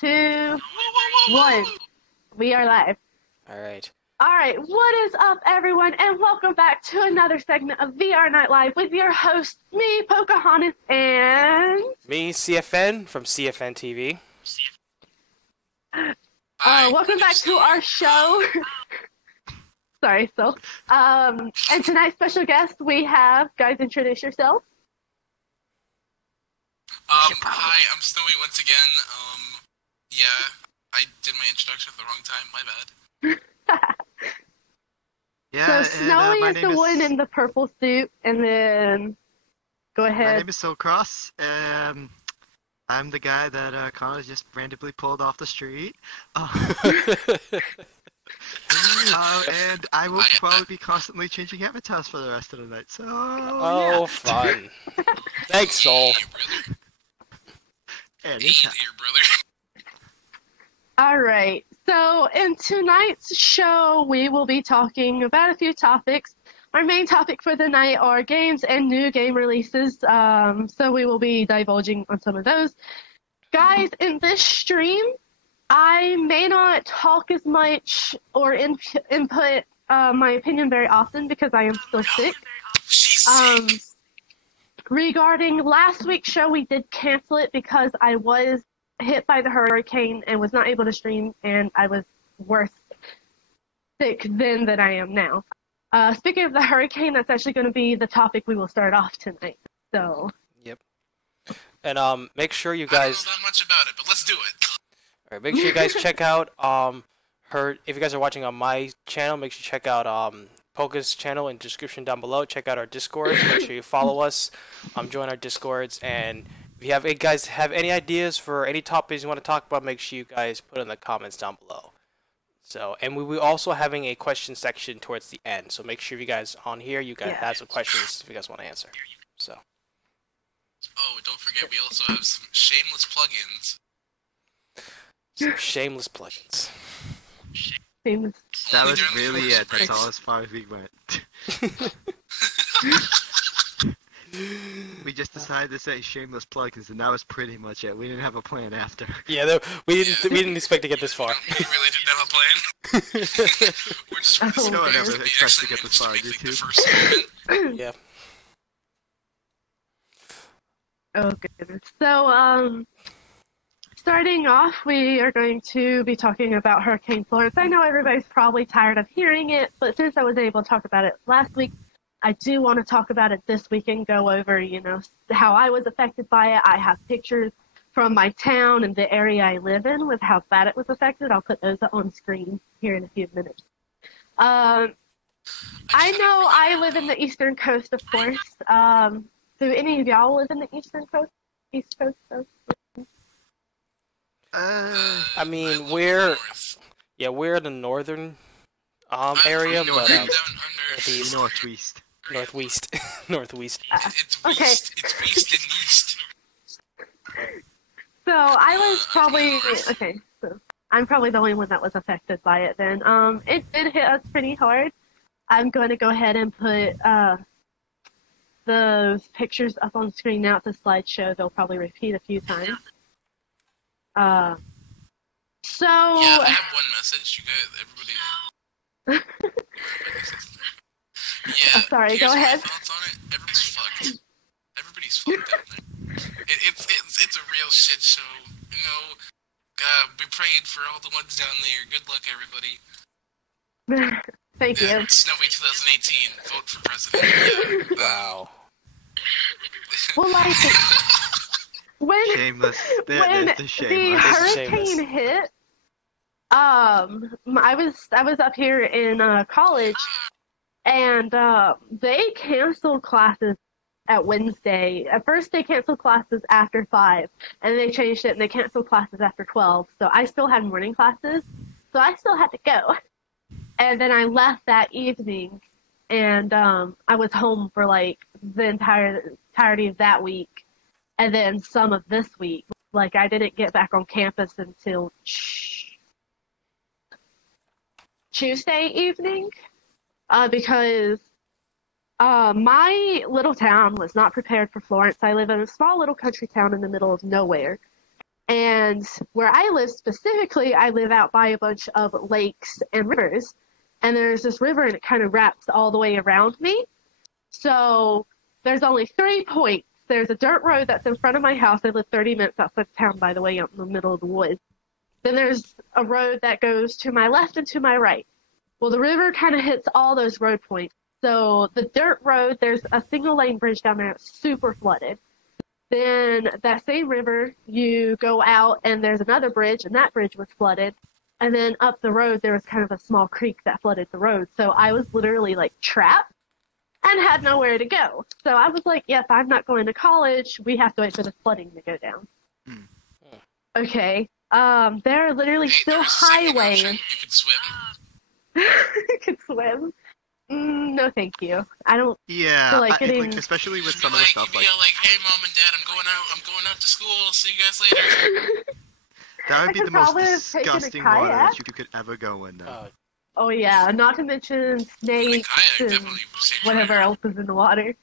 2, 1. We are live. All right. All right. What is up, everyone? And welcome back to another segment of VR Night Live with your host, me, Pocahontas, and... Me, CFN, from CFN TV. Welcome back to our show. Sorry, Phil. And tonight's special guest, we have... Guys, introduce yourself. Hi, I'm Snowy once again. Yeah, I did my introduction at the wrong time. My bad. So Snowy is the one in the purple suit, and then go ahead. My name is Silcross. I'm the guy that Connor just randomly pulled off the street. And I will probably be constantly changing avatars for the rest of the night. So oh, yeah. Fun! Thanks, Soul. Hey, here, brother. All right. So in tonight's show, we will be talking about a few topics. Our main topic for the night are games and new game releases. So we will be divulging on some of those. Guys, in this stream, I may not talk as much or input my opinion very often because I am still sick. She's sick. Regarding last week's show, we did cancel it because I was hit by the hurricane and was not able to stream, and I was worse sick then than I am now. Speaking of the hurricane, that's actually going to be the topic we will start off tonight. So. Yep. And make sure you guys. I don't know that much about it, but let's do it. All right. Make sure you guys check out her. If you guys are watching on my channel, make sure you check out Poca's channel in the description down below. Check out our Discord. Make sure you follow us. Join our Discords, and if you guys have any ideas for any topics you want to talk about, make sure you guys put in the comments down below. So, and we will also having a question section towards the end. So make sure you guys on here, you guys have some questions if you guys want to answer. So. Oh, don't forget, we also have some shameless plugins. Some shameless plugins. Famous. That was really it. That's all as far as we went. We just decided to say shameless plugins, and that was pretty much it. We didn't have a plan after. Yeah, we didn't expect to get this far. We really didn't have a plan. We're just No one ever expects to get this far on YouTube. Yeah. Oh goodness. So starting off, we are going to be talking about Hurricane Florence. I know everybody's probably tired of hearing it, but since I was able to talk about it last week, I do want to talk about it this week and go over, how I was affected by it. I have pictures from my town and the area I live in with how bad it was affected. I'll put those on screen here in a few minutes. I know I live in the Eastern Coast, of course. Do any of y'all live in the Eastern Coast? East Coast? I mean, we're in the northern area, but northwest. Northwest. It's okay. It's west and east. So I was probably so I'm probably the only one that was affected by it. Then it did hit us pretty hard. I'm going to go ahead and put those pictures up on screen now. It's a slideshow. They'll probably repeat a few times. So. Yeah, I have one message. You guys, everybody. Yeah. Sorry, go ahead. My thoughts on it. Everybody's fucked. Everybody's fucked down there. It's a real shit show. We prayed for all the ones down there. Good luck, everybody. Thank you. Snowy 2018. Vote for president. Yeah. Wow. Well, like when the hurricane hit, I was up here in college. And they canceled classes at Wednesday. At first, they canceled classes after 5, and then they changed it, and they canceled classes after 12. So I still had morning classes, so I still had to go. And then I left that evening, and I was home for, the entirety of that week, and then some of this week. I didn't get back on campus until Tuesday evening. Because my little town was not prepared for Florence. I live in a small little country town in the middle of nowhere. And where I live specifically, I live out by a bunch of lakes and rivers. And there's this river, and it kind of wraps all the way around me. So there's only 3 points. There's a dirt road that's in front of my house. I live 30 minutes outside of town, by the way, out in the middle of the woods. Then there's a road that goes to my left and to my right. Well, the river kind of hits all those road points. So the dirt road, there's a single lane bridge down there that's super flooded. Then that same river, you go out and there's another bridge, and that bridge was flooded. And then up the road, there was kind of a small creek that flooded the road. So I was literally like trapped and had nowhere to go. So I was like, if I'm not going to college, we have to wait for the flooding to go down. Okay. There are literally still highways. You could swim. You could swim. No, thank you. I don't Yeah, feel like getting... like, especially with You'd some be of the like, stuff you'd be like, hey, Mom and Dad, I'm going out to school. See you guys later. that would I be could the most probably have taken a disgusting water kayak. that you could ever go in. Though. Oh, yeah. Not to mention snakes Kayak and definitely saves whatever you. else is in the water.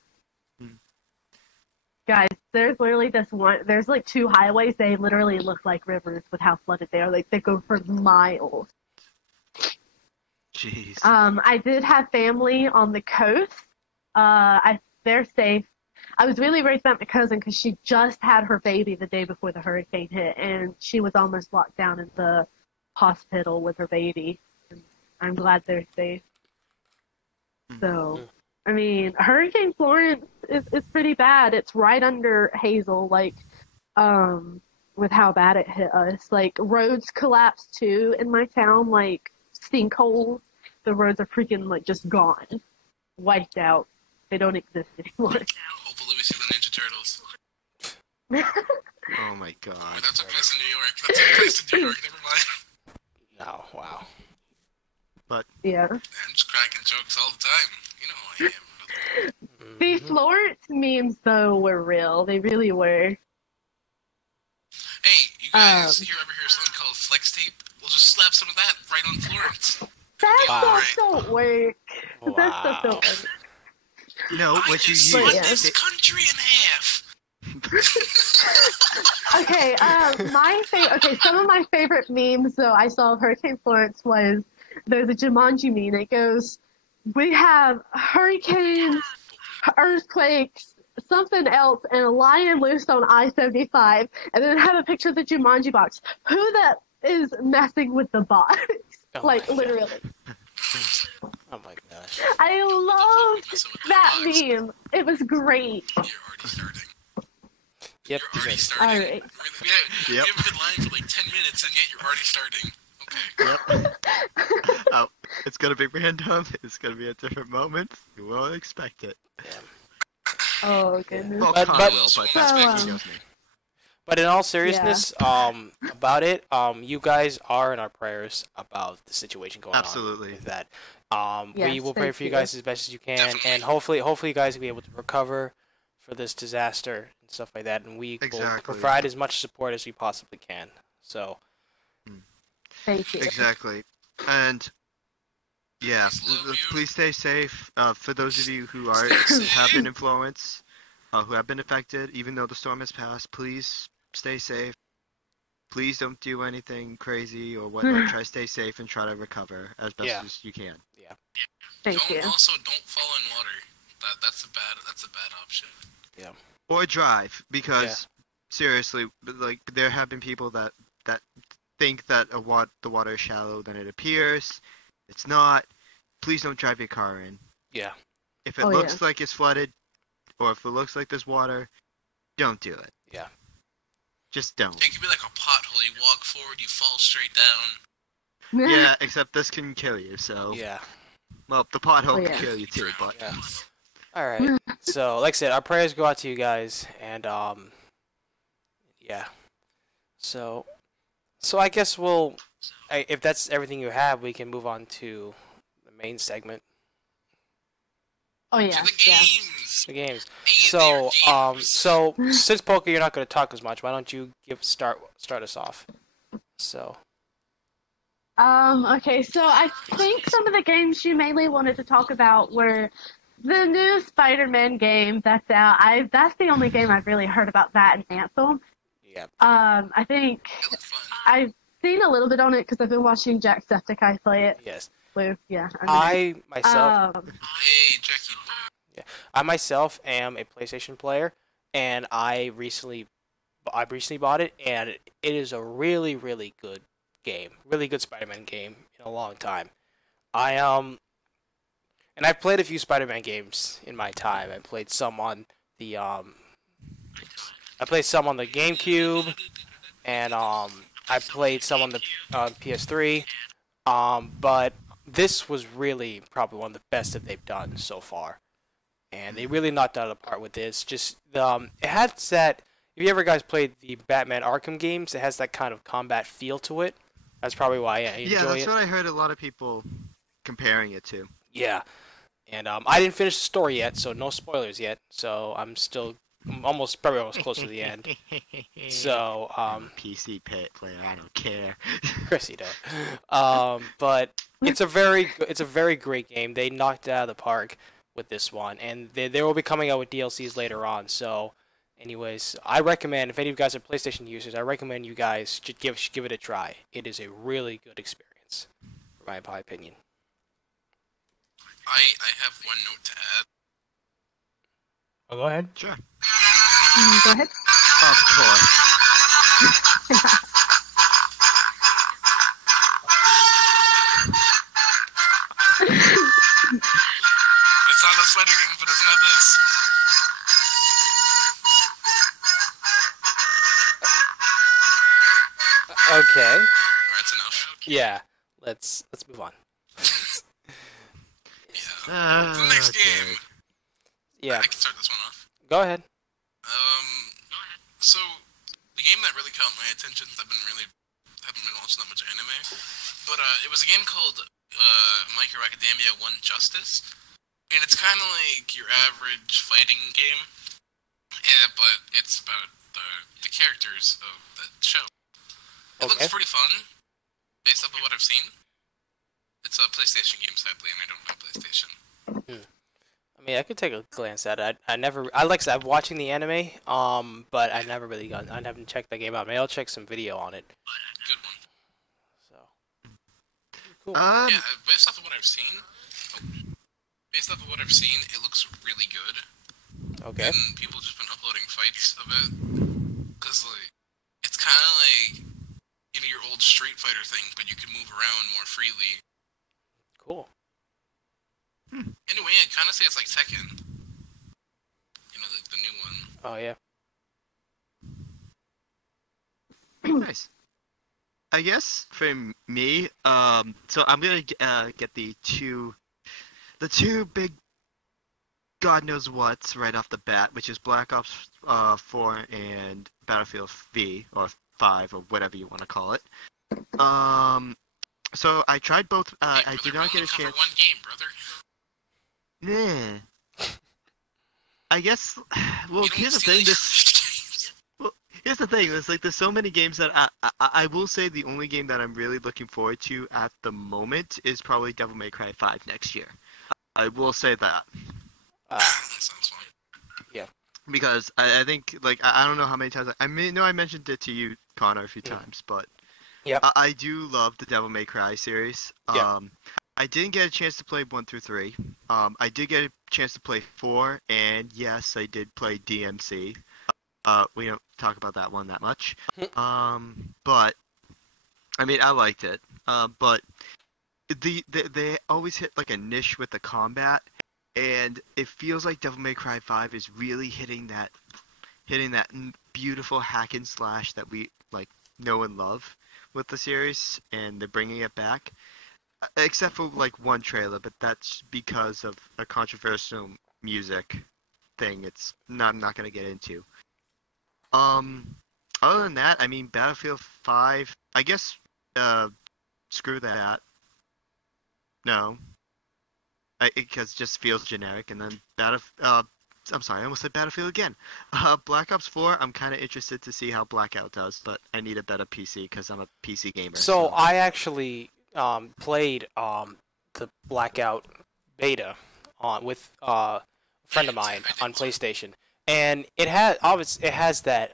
Guys, there's literally this one... There's like 2 highways. They literally look like rivers with how flooded they are. Like, they go for miles. Jeez. I did have family on the coast. They're safe. I was really worried about my cousin because she just had her baby the day before the hurricane hit, and she was almost locked down in the hospital with her baby. And I'm glad they're safe. So, I mean, Hurricane Florence is pretty bad. It's right under Hazel, like, with how bad it hit us. Like, roads collapsed too in my town, like, sinkholes. The roads are freaking, like, just gone. Wiped out. They don't exist anymore. Hopefully we see the Ninja Turtles. Oh my god. Wait, that took place in New York. That took place in New York. Never mind. No, wow. Yeah. I'm just cracking jokes all the time. You know how I am. The Florence memes, though, were real. They really were. Hey, you guys ever hear something called flex tape? We'll just slap some of that right on Florence. That Wow. stuff don't work. That Wow. stuff don't work. No, I what you just use. split this country in half. Okay, some of my favorite memes, though, I saw of Hurricane Florence was, there's a Jumanji meme. It goes, we have hurricanes, earthquakes, something else, and a lion loose on I-75, and then have a picture of the Jumanji box. Who that is messing with the box? Oh Like, my literally. Oh my gosh. I loved Messing with that box. meme. It was great. You're already starting. Yep. You're already yes. starting. All right. We haven't been lying for like 10 minutes, and yet you're already starting. Okay. Yep. Oh, it's gonna be random. It's gonna be at different moments. You won't expect it. Oh, goodness. Well, But- Connor but- will, but So, he knows me. But in all seriousness, about it, you guys are in our prayers about the situation going Absolutely. on with that. We Yes, will pray thank for you you. guys as best as you can, Definitely. and hopefully you guys will be able to recover for this disaster and stuff like that, and we will Exactly. provide as much support as we possibly can. So, Thank you. Exactly. And yeah, Love you. please stay safe. For those of you who are who have been influenced, who have been affected, even though the storm has passed, please stay safe. Please don't do anything crazy or whatnot. Try to stay safe and try to recover as best Yeah. as you can. Thank you. Also, don't fall in water. That's a bad option. Or drive, because seriously, like there have been people that think that the water is shallow than it appears. It's not. Please don't drive your car in. yeah. If it Oh, looks like it's flooded, or if it looks like there's water, don't do it. Yeah. Just don't. It could be like a pothole. You walk forward, you fall straight down. Yeah, except this can kill you, so... Yeah. Well, the pothole Oh, yeah. can kill you too, but... Yeah. All right. So, like I said, our prayers go out to you guys, and yeah. So I guess if that's everything you have, we can move on to the main segment, Oh, yeah. To the Yeah. games. the games. Hey So there, gamers. so since Poker, you're not going to talk as much. Why don't you start us off? So Okay, so I think some of the games you mainly wanted to talk about were the new Spider-Man game that's out. That's the only game I've really heard about, that and Anthem. Yeah. I think It looked fun. I've seen a little bit on it because I've been watching Jacksepticeye play it. Yes. Blue, yeah. I myself. Hey, Jackie boy. Yeah. I myself am a PlayStation player, and I recently bought it, and it is a really, really good game. Really good Spider-Man game in a long time. I and I've played a few Spider-Man games in my time. I played some on the GameCube, and I played some on the PS3. But this was really probably one of the best that they've done so far, and they really knocked it out of the park with this. Just it has that. If you ever guys played the Batman Arkham games, it has that kind of combat feel to it. That's probably why I enjoy Yeah, that's it. what I heard a lot of people comparing it to. Yeah, and I didn't finish the story yet, so no spoilers yet. So I'm almost close to the end. So PC player, I don't care. Chris, you don't. But it's a very great game. They knocked it out of the park with this one, and they will be coming out with DLCs later on. So, anyways, I recommend if any of you guys are PlayStation users, I recommend you guys should give it a try. It is a really good experience, in my opinion. I have one note to add. Oh, go ahead. Sure. Go ahead. Of course. It's not a sweater game, but doesn't have this. Okay. Alright, that's enough. Yeah. Let's move on. Yeah. The next game. Yeah. I can start this one off. Go ahead. So the game that really caught my attention, haven't been watching that much anime, but it was a game called My Hero Academia 1 Justice, and it's kind of like your average fighting game, but it's about the characters of the show. It looks pretty fun, based off of what I've seen. It's a PlayStation game, sadly, and I don't have PlayStation. I mean, I could take a glance at it. I'm watching the anime, but I haven't checked that game out. Maybe I'll check some video on it. Good one. So, cool. Yeah, based off of what I've seen, it looks really good. Okay. And people just been uploading fights of it, because like it's kind of like your old Street Fighter thing, but you can move around more freely. Cool. Anyway, I kind of say it's like Tekken. The new one. Oh yeah. Nice. I guess for me, so I'm gonna get the two big God knows what's right off the bat, which is Black Ops 4 and Battlefield V or 5 or whatever you want to call it. So I tried both. I did not get a chance. One game, brother. Yeah. I guess. Well, here's the thing. Here's the thing. There's so many games that I will say the only game that I'm really looking forward to at the moment is probably Devil May Cry 5 next year. I will say that. Sounds fun. Yeah. Because I think I don't know how many times I mentioned it to you, Connor, a few times, but yeah, I do love the Devil May Cry series. Yeah. I didn't get a chance to play 1 through 3. I did get a chance to play 4, and yes, I did play DMC. We don't talk about that one that much. But I mean, I liked it. But they always hit like a niche with the combat, and it feels like Devil May Cry 5 is really hitting that beautiful hack and slash that we know and love with the series, and they're bringing it back. Except for one trailer, but that's because of a controversial music thing. I'm not gonna get into. Other than that, I mean, Battlefield 5. I guess screw that. No, because it just feels generic. And then I'm sorry, I almost said Battlefield again. Black Ops 4. I'm kind of interested to see how Blackout does, but I need a better PC because I'm a PC gamer. So I actually played the Blackout beta with a friend of mine on PlayStation, and it has that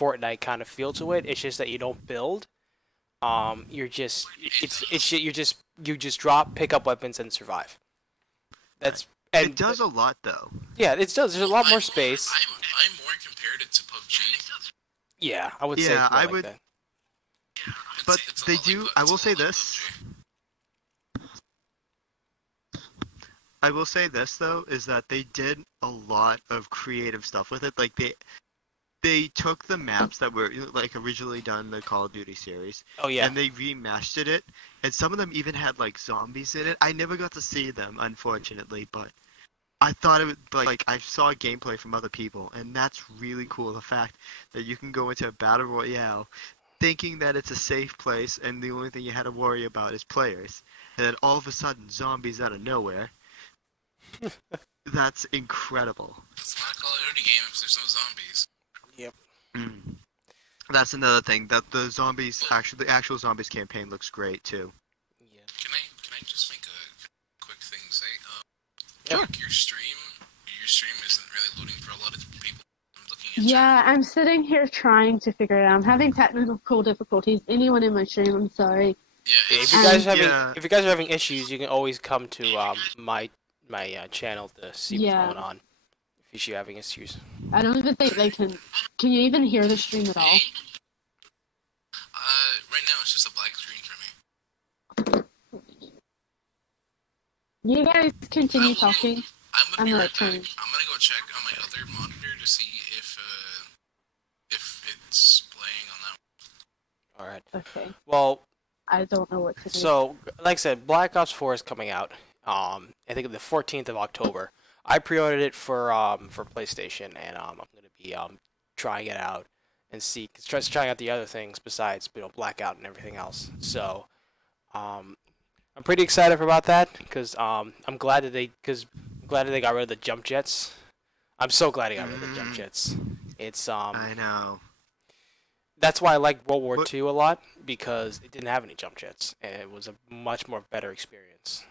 Fortnite kind of feel to it. It's just that you don't build. You just drop, pick up weapons, and survive. That's and it does a lot though. Yeah, it does. There's a lot more space. I'm more compared it to PUBG. Yeah, I would say. Yeah, I like would. That. But they do. I will say this. I will say this though, is that they did a lot of creative stuff with it. Like they took the maps that were like originally done in the Call of Duty series. Oh yeah. And they remastered it, and some of them even had like zombies in it. I never got to see them, unfortunately, but I thought it would like I saw gameplay from other people, and that's really cool. The fact that you can go into a battle royale, thinking that it's a safe place, and the only thing you had to worry about is players, and then all of a sudden zombies out of nowhere. That's incredible. It's not a Call of Duty game if there's no zombies. Yep. That's another thing. That the actual zombies campaign looks great too. Yeah. Can I just make a quick thing? Say, Sure. Your stream isn't really loading for a lot of people. I'm looking at Yeah, I'm sitting here trying to figure it out. I'm having technical difficulties. Anyone in my stream, I'm sorry. Yeah, If you guys are having issues, you can always come to my channel to see what's going on. If you're having issues. I don't even think they can. Can you even hear the stream at all? Right now it's just a black screen for me. You guys continue talking. I'm gonna I'm go check on my other monitor to see if it's playing on that one. All right. Okay. Well, I don't know what to do. so like I said, Black Ops 4 is coming out. I think the 14th of October. I pre-ordered it for PlayStation, and I'm gonna be trying it out and trying out the other things besides Blackout and everything else. So I'm pretty excited about that because I'm glad that they got rid of the jump jets. I'm so glad they got rid of the jump jets. It's I know. That's why I like World War II a lot, because it didn't have any jump jets, and it was a much more better experience.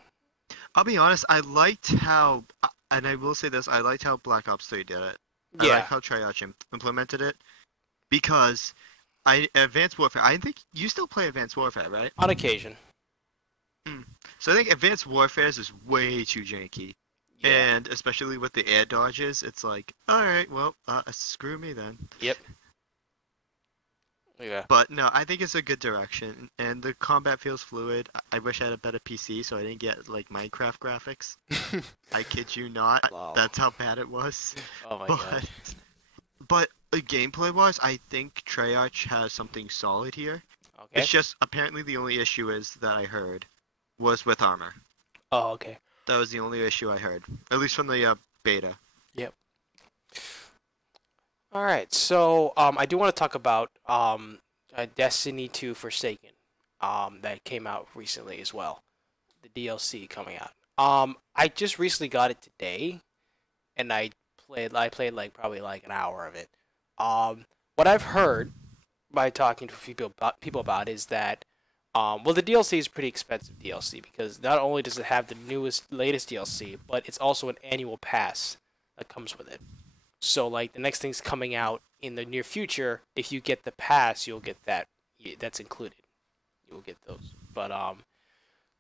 I'll be honest, I liked how, and I will say this, I liked how Black Ops 3 did it. I like how Treyarch implemented it, because Advanced Warfare, I think you still play Advanced Warfare, right? On occasion. So I think Advanced Warfare is way too janky. Yeah. And especially with the air dodges, it's like, alright, well, screw me then. Yep. Yeah. But no, I think it's a good direction, and the combat feels fluid. I wish I had a better PC so I didn't get like Minecraft graphics. I kid you not. Wow. That's how bad it was. Oh my god. But gameplay wise, I think Treyarch has something solid here. Okay. It's just apparently the only issue is that I heard was with armor. Oh, okay. That was the only issue I heard, at least from the beta. Yep. All right, so I do want to talk about Destiny 2 Forsaken that came out recently as well, the DLC coming out. I just recently got it today, and I played like probably like an hour of it. What I've heard by talking to people about is that well, the DLC is pretty expensive DLC because not only does it have the latest DLC, but it's also an annual pass that comes with it. So, like, the next thing's coming out in the near future, if you get the pass, you'll get that. That's included. You'll get those. But,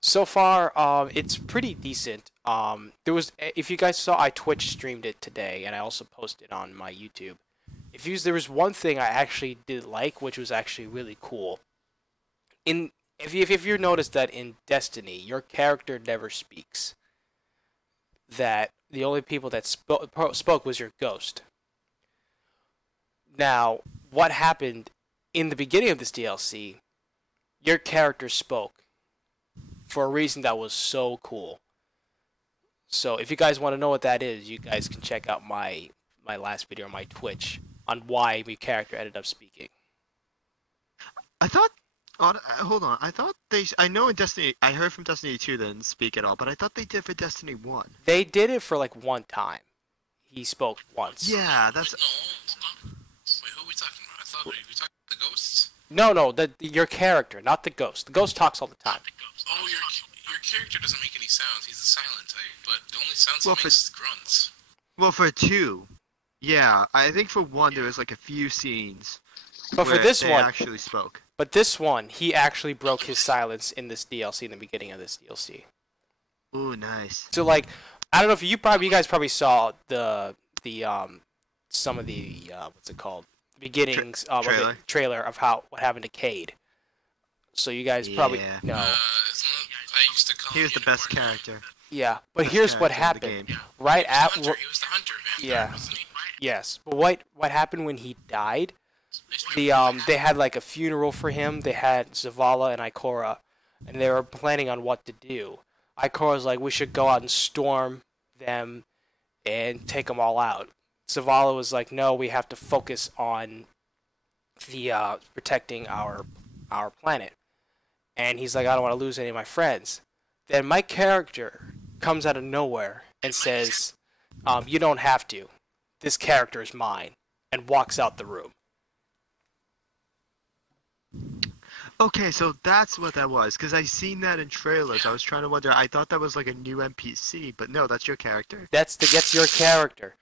so far, it's pretty decent. If you guys saw, I Twitch streamed it today, and I also posted on my YouTube. There was one thing I actually did like, which was actually really cool. If you noticed that in Destiny, your character never speaks. That the only people that spoke was your ghost. Now, what happened in the beginning of this DLC, your character spoke for a reason that was so cool. So if you guys want to know what that is, you guys can check out my last video on my Twitch on why my character ended up speaking. I thought... hold on. I know in Destiny... I heard from Destiny 2 they didn't speak at all, but I thought they did for Destiny 1. They did it for like one time. He spoke once. Yeah, that's... No. Wait, who are we talking about? I thought we were talking about the ghosts? No, your character, not the ghost. The ghost talks all the time. Oh, your character doesn't make any sounds. He's a silent type, but the only sounds he makes is grunts. Well, for 2, Yeah, I think for one there was like a few scenes But for where this they one, actually spoke. but this one, he actually broke his silence in this DLC in the beginning of this DLC. Ooh, nice. So like, I don't know if you guys probably saw the some of the what's it called, beginnings of trailer? the trailer of what happened to Cade. So you guys probably Yeah. know. I used to call He was him the best Unicorn Man. character. Yeah, but Best here's what character in the happened. game. Right at He was the hunter vampire, yeah. wasn't he? Yes, but what happened when he died? They had like a funeral for him. They had Zavala and Ikora, and they were planning on what to do. Ikora's like, we should go out and storm them and take them all out. Zavala was like, no, we have to focus on the protecting our planet. And he's like, I don't want to lose any of my friends. Then my character comes out of nowhere and says, you don't have to. This character is mine, and walks out the room. Okay, so that's what that was, because I seen that in trailers. I was trying to wonder. I thought that was like a new NPC, but no, that's your character. That's your character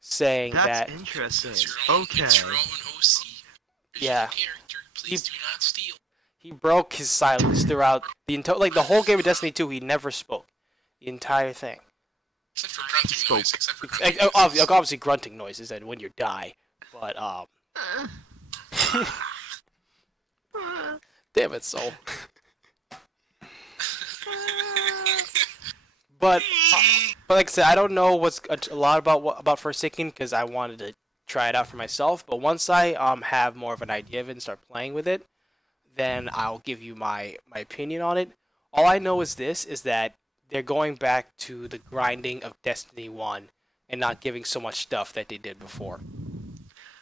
saying That's that. interesting. It's your own, Okay. It's your own OC. It's Yeah. your character. Please do not steal. He broke his silence throughout the whole game of Destiny 2. He never spoke the entire thing. Except for grunting Spoke. noise. Except for grunting noises. Obviously grunting noises and when you die, but damn it, Soul. But like I said, I don't know what's a lot about Forsaken because I wanted to try it out for myself. But once I have more of an idea of it and start playing with it, then I'll give you my opinion on it. All I know is that they're going back to the grinding of Destiny 1 and not giving so much stuff that they did before.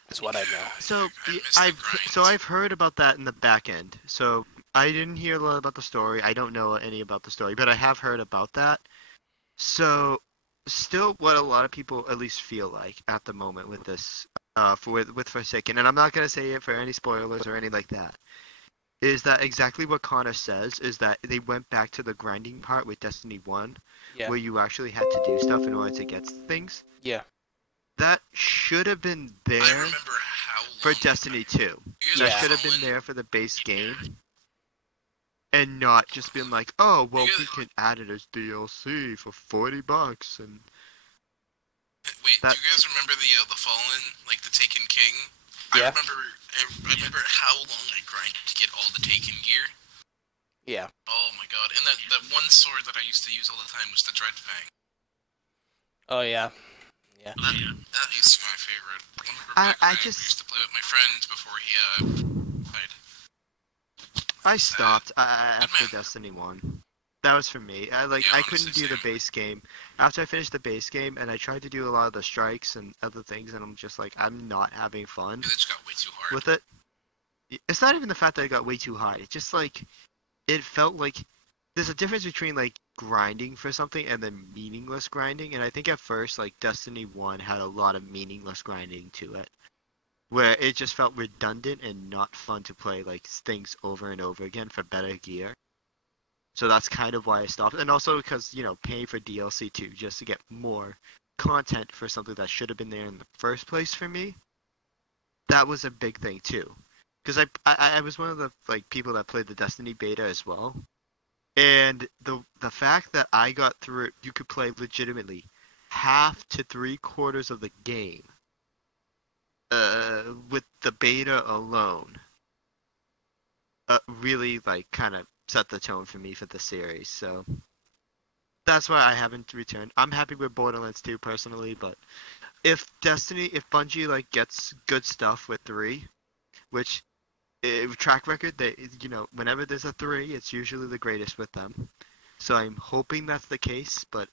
That's what I know. So I miss the I've heard about that in the back end. So I didn't hear a lot about the story. I don't know any about the story, but I have heard about that. So still, what a lot of people at least feel like at the moment with this, with Forsaken, and I'm not gonna say it for any spoilers or anything like that. Is that exactly what Connor says? Is that they went back to the grinding part with Destiny 1, Yeah. where you actually had to do stuff in order to get things? Yeah. That should have been I there remember how long for Destiny 2. You guys Yeah. That are should have been following- there for the base game. And not just been like, oh, well, we can add it as DLC for $40 and... Wait, that- do you guys remember the Fallen, like the Taken King? Yeah. I remember how long I grinded to get all the Taken gear. Yeah. Oh my god! And that one sword that I used to use all the time was the Dreadfang. Oh yeah. Yeah. That used to be my favorite. I used to play with my friend before he died. I stopped after man. Destiny 1. That was for me. I Yeah, couldn't honestly, do the same. base game. After I finished the base game, and I tried to do a lot of the strikes and other things, and I'm just like, I'm not having fun It just got way too hard. with it. It's not even the fact that it got way too hard. It's just like, it felt like there's a difference between like grinding for something and then meaningless grinding. And I think at first, like Destiny 1 had a lot of meaningless grinding to it, where it just felt redundant and not fun to play like things over and over again for better gear. So that's kind of why I stopped. And also because, you know, paying for DLC too, just to get more content for something that should have been there in the first place for me. That was a big thing too. Because I was one of the like people that played the Destiny beta as well. And the fact that I got through it, you could play legitimately half to 3/4 of the game with the beta alone really like kind of set the tone for me for the series. So that's why I haven't returned. I'm happy with Borderlands 2 personally, but if Bungie like gets good stuff with 3, which track record, they, you know, whenever there's a 3, it's usually the greatest with them. So I'm hoping that's the case, but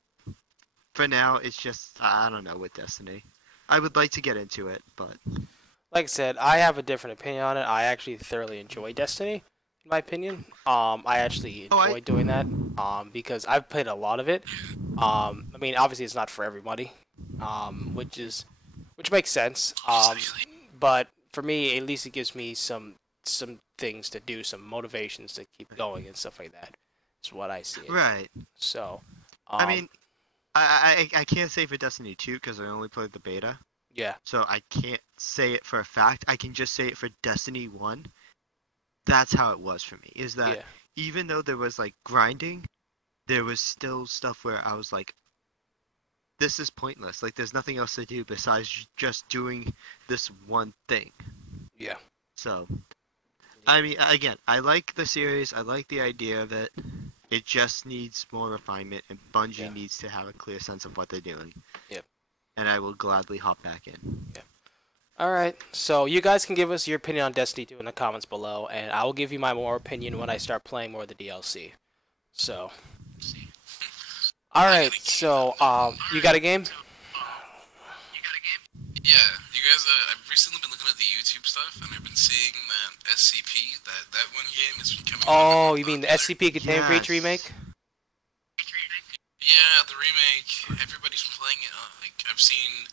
for now it's just I don't know with Destiny. I would like to get into it, but Like I said, I have a different opinion on it. I actually thoroughly enjoy Destiny, in my opinion. I actually enjoy doing that because I've played a lot of it. I mean, obviously it's not for everybody, which makes sense. But for me, at least it gives me some things to do, some motivations to keep going and stuff like that. Is what I see. right. So, I mean, I can't say for Destiny 2 because I only played the beta. Yeah. So I can't say it for a fact. I can just say it for Destiny 1. That's how it was for me. Is that Yeah. even though there was like grinding, there was still stuff where I was like, this is pointless. Like there's nothing else to do besides just doing this one thing. Yeah. So, I mean, again, I like the series. I like the idea of it. It just needs more refinement, and Bungie Yeah. needs to have a clear sense of what they're doing. Yep. And I will gladly hop back in. Yeah. All right. So you guys can give us your opinion on Destiny 2 in the comments below, and I will give you my more opinion when I start playing more of the DLC. So. All right. So you got a game? Yeah, you guys. I've recently been looking at the YouTube stuff, and I've been seeing that SCP, that one game is becoming. Oh, you mean the SCP Containment Breach Yes. remake? Yeah, the remake. Everybody's been playing it. Like I've seen,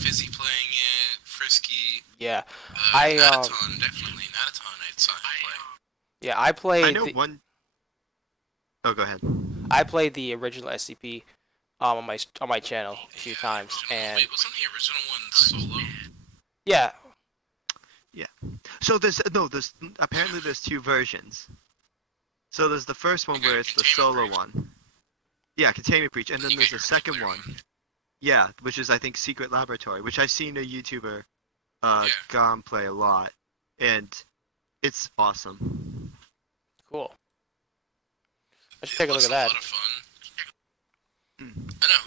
Fizzy playing it, Frisky. Yeah. Nataton, definitely Nataton. I saw him play. Yeah, I played. I know one. Oh, go ahead. I played the original SCP on my channel a few times, and Wait, wasn't the original one solo? yeah, So there's apparently there's two versions. So there's the first one where it's the solo one. Yeah, Containment Breach, and then there's the second one. Yeah, which is I think Secret Laboratory, which I've seen a YouTuber Gom play a lot, and it's awesome. cool. I should take a look at that. A lot of fun. I know.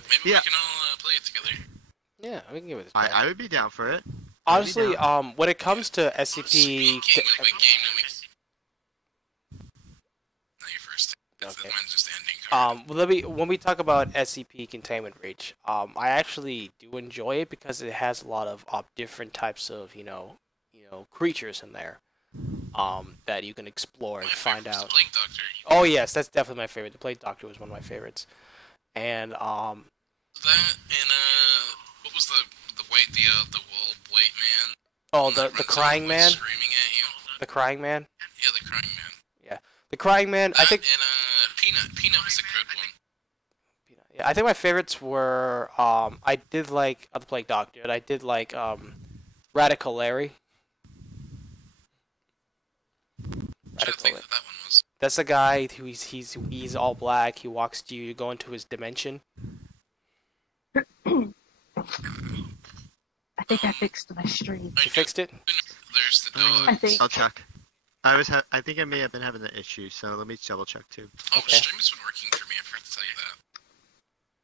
Maybe we can all play it together. Yeah, we can give it a try. I would be down for it. Honestly, when it comes to SCP, Speaking of a game that we. No, you first. Okay. Mine's just ending. when we talk about SCP Containment Breach, I actually do enjoy it because it has a lot of different types of creatures in there, that you can explore and find out. Plague Doctor. Oh yes, that's definitely my favorite. The Plague Doctor was one of my favorites, and That and what was the wall white man? oh the crying man, Screaming at you. the crying man. Yeah, the crying man. Yeah, the crying man. I think. And Peanut was a good one. Yeah, I think my favorites were I did like the Plague Doctor, and I did like Radical Larry. I don't think that one was. That's the guy who he's all black. He walks to you. You go into his dimension. I think I fixed my stream. You fixed it? There's the dog. I think. I'll check. I think I may have been having an issue, so let me double check too. Oh, Okay. stream's been working for me. I forgot to tell you that.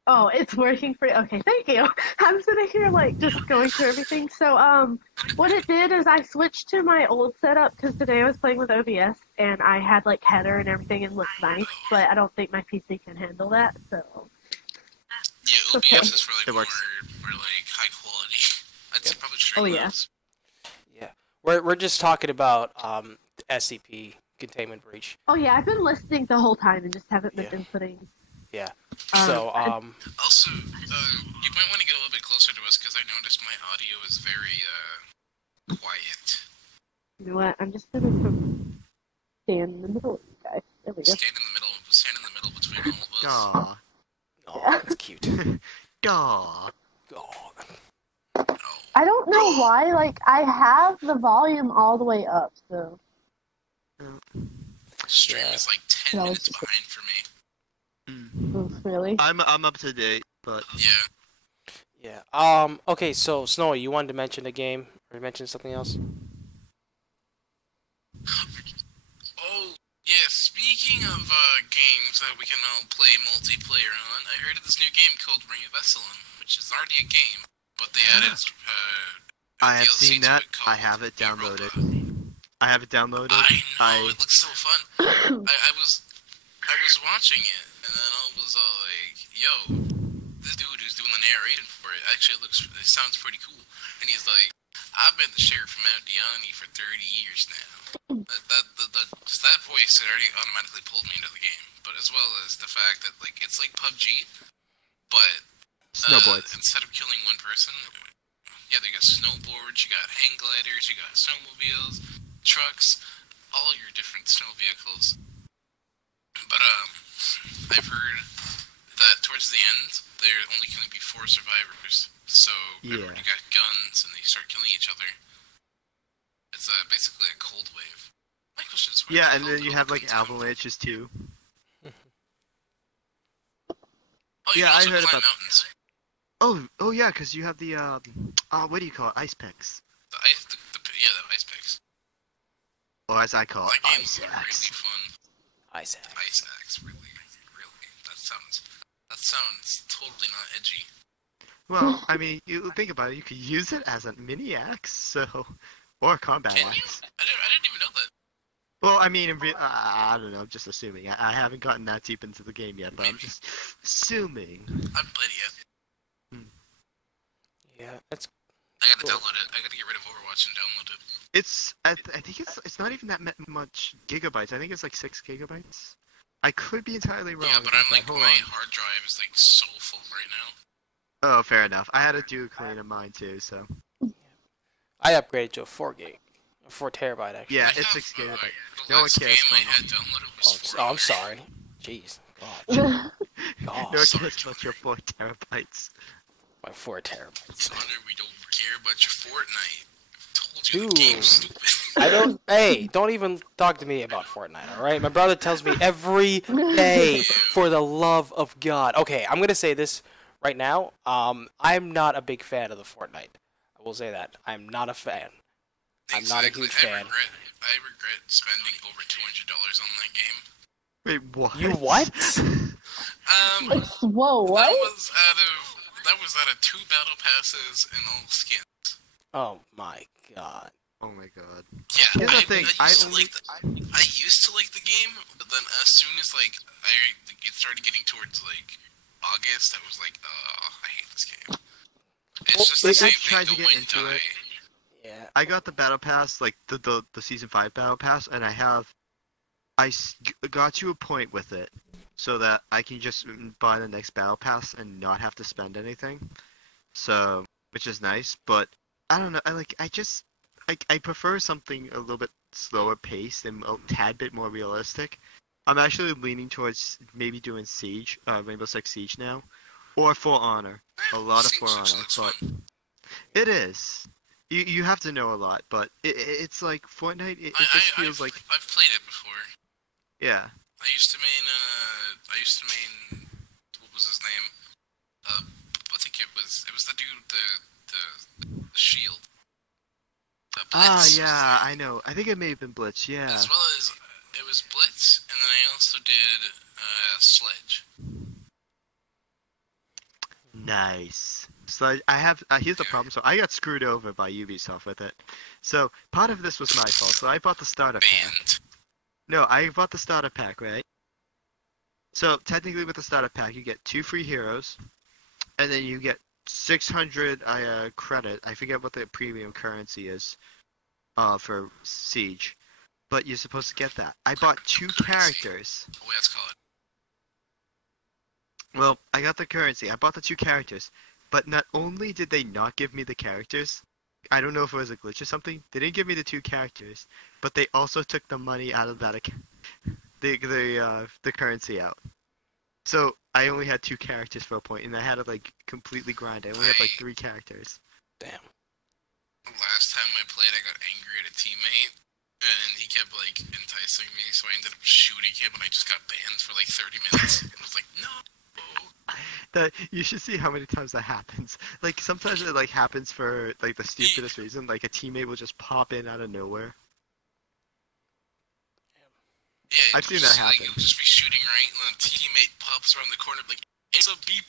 Oh, it's working for you. Okay, thank you. I'm sitting here like just going through everything. So what it did is I switched to my old setup because today I was playing with OBS and I had like header and everything and looked nice, but I don't think my PC can handle that. So Yeah, OBS Okay. is for like It works. more like high quality. I'd say probably Oh, yeah. Streamlabs. Yeah. We're just talking about SCP Containment Breach. oh yeah, I've been listening the whole time and just haven't been Yeah. inputting. Yeah. Um, So Also, you might want to get a little bit closer to us because I noticed my audio is very quiet. You know what? I'm just gonna stand in the middle of you guys. There we go. Stand in the middle between all of us. Aw. oh, that's cute. Aw. Oh. Oh, I don't know why. Like I have the volume all the way up, so. stream Yeah. is like 10 That was minutes just- behind for me. Really? I'm up to date, but Yeah. Yeah. Okay. So Snowy, you wanted to mention a game or mention something else? Oh, yeah, speaking of games that we can all play multiplayer on, I heard of this new game called Ring of Essalon, which is already a game, but they added I have DLC seen to that. it called I have it downloaded. Europa. I have it downloaded. I know, it looks so fun. I was watching it, and then I was all like, yo, this dude who's doing the narration for it actually it sounds pretty cool. And he's like, I've been the sheriff from Mount Diani for 30 years now. Just that voice already automatically pulled me into the game. But as well as the fact that like it's like PUBG, but Snowboards. instead of killing one person, yeah, they got snowboards, you got hang gliders, you got snowmobiles, trucks, all your different snow vehicles. But I've heard that towards the end, there only can be 4 survivors. So everybody got guns and they start killing each other. It's basically a cold wave. My question is, yeah, and then you have like avalanches too. Oh, you yeah, can also I heard climb about. mountains. Oh yeah, because you have the what do you call it? Ice picks. The ice picks. Or as I call it, That game ice was axe. really fun. Ice axe. Ice axe, really. That sounds totally not edgy. Well, I mean, you think about it, you could use it as a mini axe, so, or a combat Can you? axe. I didn't even know that. Well, I mean, I don't know. I'm just assuming. I haven't gotten that deep into the game yet, but I'm just assuming. I haven't played it yet. Yeah, that's. I gotta Cool. download it. I gotta get rid of Overwatch and download it. It's. I think it's not even that much gigabytes. I think it's like 6 gigabytes. I could be entirely wrong. Yeah, but about I'm like, that. Hold my on. hard drive is like so full right now. Oh, fair enough. I had to do a clean of mine too, so. I upgraded to a 4 gig, a 4 terabyte actually. Yeah, I it's have, 6 gigabytes. The No one last cares, game I Connor. had downloaded was Oh, I'm Fortnite. sorry. Jeez. God. No God. one Sorry, cares about your 4 terabytes. My 4 terabytes. Connor, we don't care about your Fortnite. I told you Dude. the game's stupid. I don't. Hey, don't even talk to me about Fortnite. All right, my brother tells me every day. For the love of God. Okay, I'm gonna say this right now. I'm not a big fan of the Fortnite. I will say that. I'm not a fan. I'm not a huge fan. I regret spending over $200 on that game. Wait, what? You what? Whoa, what? That was out of 2 battle passes and all skins. Oh my God. Oh my god. Yeah, Here's the thing, I used to like the game, but then as soon as it started getting towards like August, I was like, I hate this game. It's just the I same tried thing. to The get wind into die. it. Yeah. I got the battle pass, like the season 5 battle pass, and I got to a point with it so that I can just buy the next battle pass and not have to spend anything. So, which is nice, but I don't know. I prefer something a little bit slower paced and a tad bit more realistic. I'm actually leaning towards maybe doing Siege, Rainbow Six Siege now, or For Honor. A lot of For Honor, but it is. You have to know a lot, but it's like Fortnite. It just feels like I've played it before. yeah. I used to main. What was his name? I think it was the dude, the shield. Blitz. Yeah, I know. I think it may have been Blitz. Yeah. As well as it was Blitz, and then I also did Sledge. Nice. So I have. Here's the problem. So I got screwed over by Ubisoft with it. So part of this was my fault. So I bought the starter pack. Banned. No, I bought the starter pack, right? So technically, with the starter pack, you get 2 free heroes, and then you get 600 credit. I forget what the premium currency is, for Siege, but you're supposed to get that. I bought 2 characters. Oh, let's call it. Well, I got the currency. I bought the 2 characters, but not only did they not give me the characters, I don't know if it was a glitch or something. They didn't give me the 2 characters, but they also took the money out of that account, the currency out. So I only had 2 characters for a point, and I had to like completely grind. I only had like 3 characters. Damn. Last time I played, I got angry at a teammate, and he kept like enticing me, so I ended up shooting him, and I just got banned for like 30 minutes. I was like, no. You should see how many times that happens. Like sometimes it like happens for like the stupidest reason. Like a teammate will just pop in out of nowhere. Yeah, I've seen that happen. Like, you'll just be shooting right, and then a teammate pops around the corner, like, it's a beep.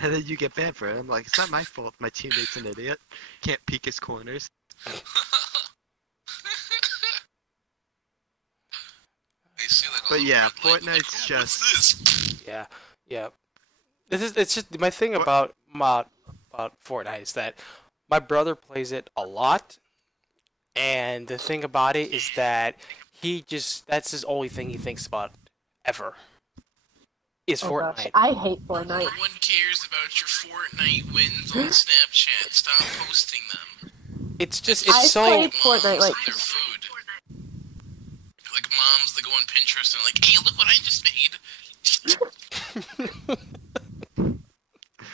And then you get banned for it. I'm like, it's not my fault. My teammate's an idiot. Can't peek his corners. I see, like, But all yeah, the red light, Fortnite's like, just. what's this? Yeah. It's just my thing about Fortnite is that my brother plays it a lot, and the thing about it is that that's his only thing he thinks about ever. Is Fortnite. Gosh, I hate Fortnite. No one cares about your Fortnite wins on Snapchat. Stop posting them. It's just I it's so played Fortnite like Their food. Like moms that go on Pinterest and like, hey, look what I just made.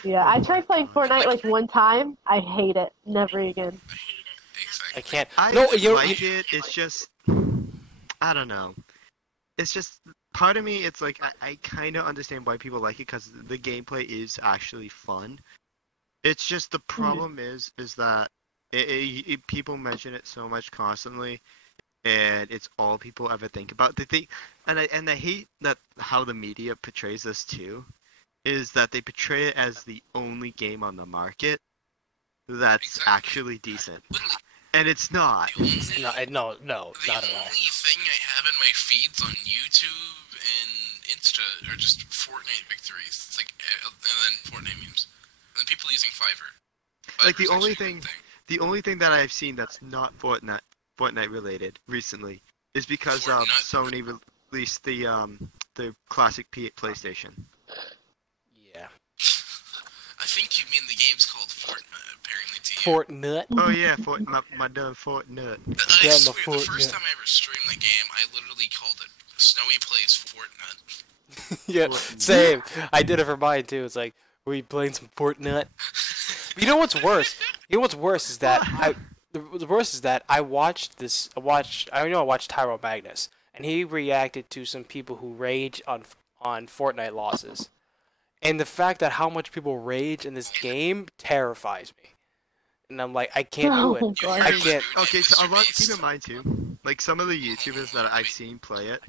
Yeah, Oh I my tried playing gosh. Fortnite like one time. I hate it. Never again. I Exactly. can't. I No, like it. It's just, I don't know. It's just part of me. It's like I kind of understand why people like it because the gameplay is actually fun. It's just the problem is that people mention it so much constantly, and it's all people ever think about. They think, and I hate that how the media portrays this too. Is that they portray it as the only game on the market that's Exactly. actually decent, Literally, and it's not. the only no, no, no, the not at all. only thing I have in my feeds on YouTube and Insta are just Fortnite victories. It's like, and then Fortnite memes, and then people using Fiverr. Like Fiverr's actually a good thing. the only thing that I've seen that's not Fortnite related recently is because Fortnite. Sony released the classic PlayStation. Yeah. I think you mean the game's called Fortnite, apparently to you. Fortnite. Oh yeah, my dumb Fortnite. I Damn, the swear, the first Fortnite. time I ever streamed the game, I literally called it Snowy Plays Fortnite. Yeah, same. I did it for mine too. It's like, were you playing some Fortnite? You know what's worse? You know what's worse is that the worst is that I watched Tyro Magnus, and he reacted to some people who rage on Fortnite losses, and the fact that how much people rage in this game terrifies me, and I'm like, I can't do it. Oh, God. I can't. Okay, so a lot. Keep in mind too, like some of the YouTubers that I've seen play it,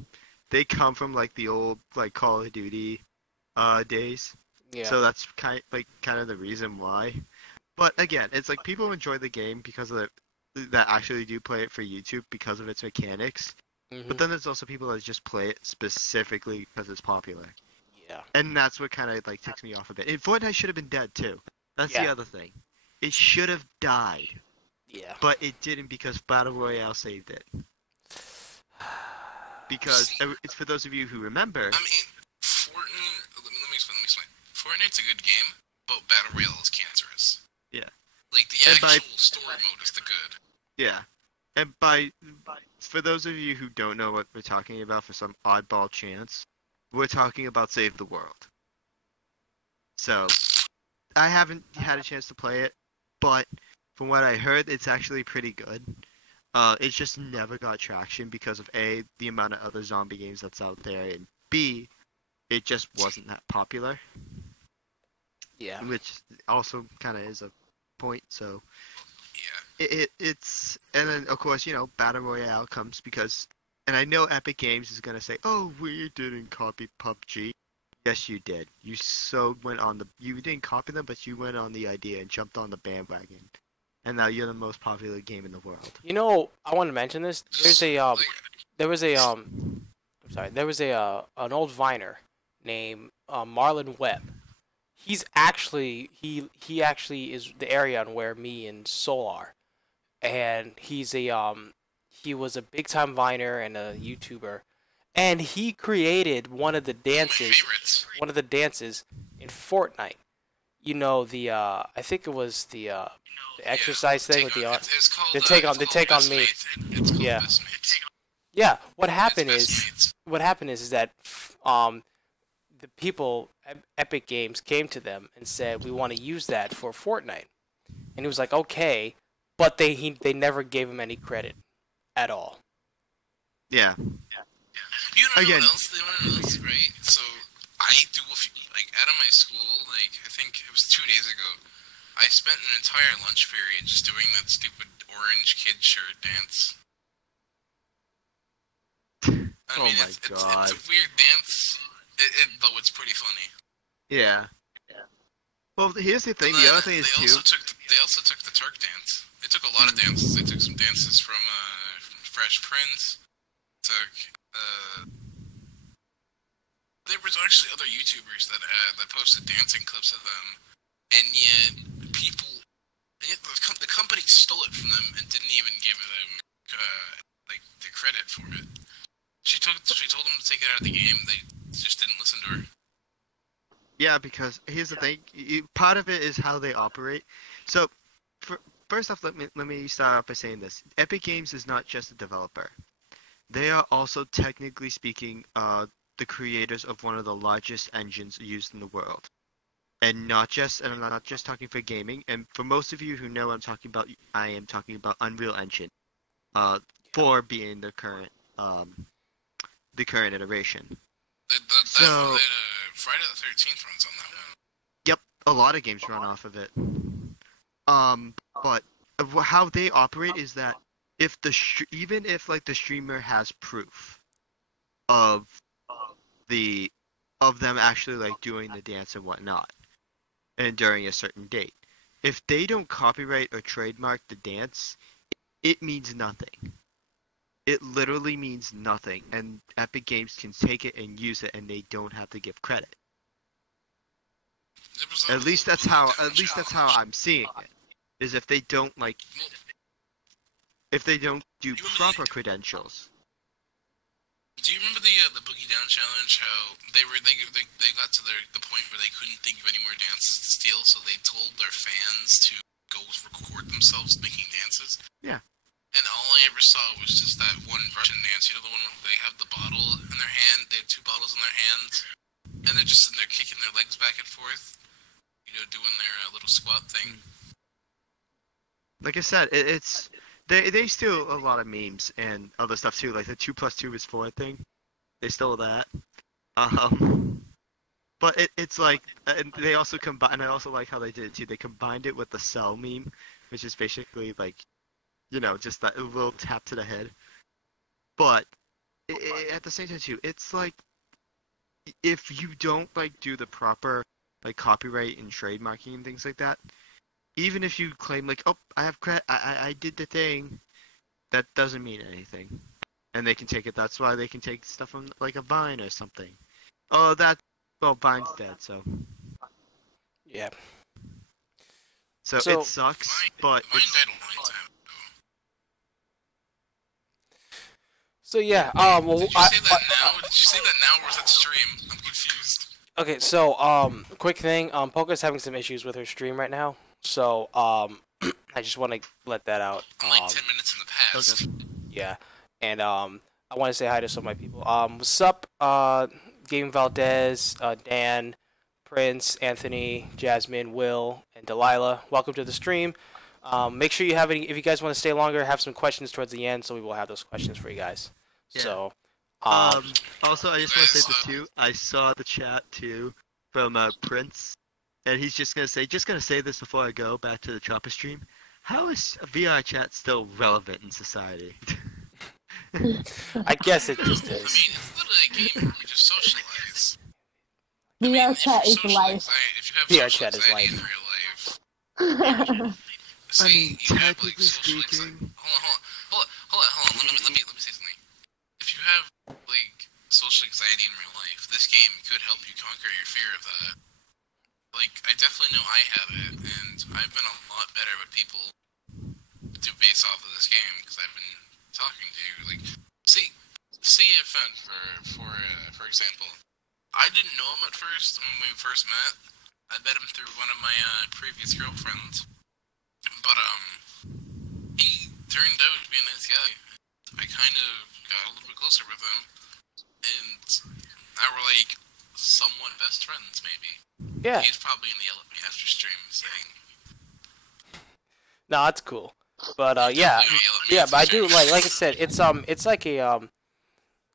they come from like the old like Call of Duty days. Yeah. So that's kind of the reason why. But again, it's like people enjoy the game because of that actually do play it for YouTube because of its mechanics. Mhm. But then there's also people that just play it specifically because it's popular. Yeah. And that's what kind of like ticks me off a bit. And Fortnite should have been dead too. That's the Yeah. other thing. It should have died, Yeah. but it didn't because Battle Royale saved it. Because it's for those of you who remember. I mean, Fortnite. Let me explain. Fortnite's a good game, but Battle Royale is cancerous. Yeah. Like the And actual story mode is the good. Yeah. And for those of you who don't know what we're talking about for some oddball chance, we're talking about Save the World. So, I haven't had a chance to play it, but from what I heard, it's actually pretty good. It just never got traction because of A, the amount of other zombie games that's out there, and B, it just wasn't that popular. Yeah. Which also kind of is a point, so... Yeah. It's and then of course Battle Royale comes because, and I know Epic Games is gonna say, oh, we didn't copy PUBG. Yes, you did. You didn't copy them, but you went on the idea and jumped on the bandwagon, and now you're the most popular game in the world. You know, I want to mention this. There was an old Viner named Marlon Webb. He's actually he actually is the area on where me and Soul are, and he was a big time Viner and a YouTuber, and he created one of the dances in Fortnite. You know I think it was the exercise thing with the It's called, they take on me. It's called Yeah. Best Mates. Yeah, what happened It's is Best Mates. that the people Epic Games came to them and said we want to use that for Fortnite, and he was like okay, but they never gave him any credit at all. Yeah. You know Again. what else, right? So I do out of my school, like I think it was 2 days ago, I spent an entire lunch period just doing that stupid orange kid shirt dance. I mean, it's a weird dance, though it's pretty funny. Yeah. Well, here's the thing. The other thing is they also took the Turk dance. They took a lot of dances. They took some dances from Fresh Prince. There was actually other YouTubers that posted dancing clips of them, and yet the company stole it from them and didn't even give them the credit for it. She told them to take it out of the game. They just didn't listen to her. Yeah, because here's the thing. Part of it is how they operate. So, first off, let me start off by saying this: Epic Games is not just a developer. They are also, technically speaking, the creators of one of the largest engines used in the world. And I'm not just talking for gaming. And for most of you who know what I am talking about Unreal Engine. 4 being the current iteration. Friday the 13th runs on that one. Yep, a lot of games run off of it. But how they operate is that even if like the streamer has proof of them actually like doing the dance and whatnot, and during a certain date, if they don't copyright or trademark the dance, it means nothing. It literally means nothing, and Epic Games can take it and use it, and they don't have to give credit. At least that's how I'm seeing it. Is if they don't do proper credentials. Do you remember the Boogie Down challenge? How they got to the point where they couldn't think of any more dances to steal, so they told their fans to go record themselves making dances. Yeah. And all I ever saw was just that one Russian dance. You know, the one where they have the bottle in their hand. They have 2 bottles in their hands, and they're just sitting there kicking their legs back and forth. You know, doing their little squat thing. Like I said, they steal a lot of memes and other stuff too. Like the 2 + 2 is 4 thing. They stole that. But it's like, and they also combine. And I also like how they did it too. They combined it with the Cell meme, which is basically like, you know, just that little tap to the head. But at the same time too, it's like, if you don't like do the proper like copyright and trademarking and things like that, even if you claim like, oh, I have I did the thing, that doesn't mean anything, and they can take it. That's why they can take stuff from like a Vine or something. Oh, Vine's dead, so Yeah. So it sucks, but so yeah. Well, Did you say that now? Did you say that now, or was that stream? I'm confused. Okay, so quick thing. Poke's having some issues with her stream right now, so I just want to let that out. I'm like 10 minutes in the past. Okay. Yeah, and I want to say hi to some of my people. What's up, Game Valdez, Dan, Prince, Anthony, Jasmine, Will, and Delilah. Welcome to the stream. Make sure you have any. If you guys want to stay longer, have some questions towards the end, so we will have those questions for you guys. Yeah. So. Also, I just want to say this too. I saw the chat too from Prince, and he's just gonna say this before I go back to the Chopper stream. How is VrChat still relevant in society? I guess it just is. I mean, it's literally a game where we just socialize. VrChat is life. If you have VrChat social is anxiety life. in real life, say you have like technically social speaking. anxiety. Hold on. Let me say something. If you have like social anxiety in real life, this game could help you conquer your fear of that. Like, I definitely know I have it, and I've been a lot better with people to base off of this game because I've been talking to you. Like, see if for example, I didn't know him at first when we first met. I met him through one of my previous girlfriends, but he turned out to be a nice guy. I kind of got a little bit closer with him, and now we're like somewhat best friends, maybe. Yeah. He's probably in the yell at me after stream saying. No, that's cool. But yeah, but I do like I said, it's like a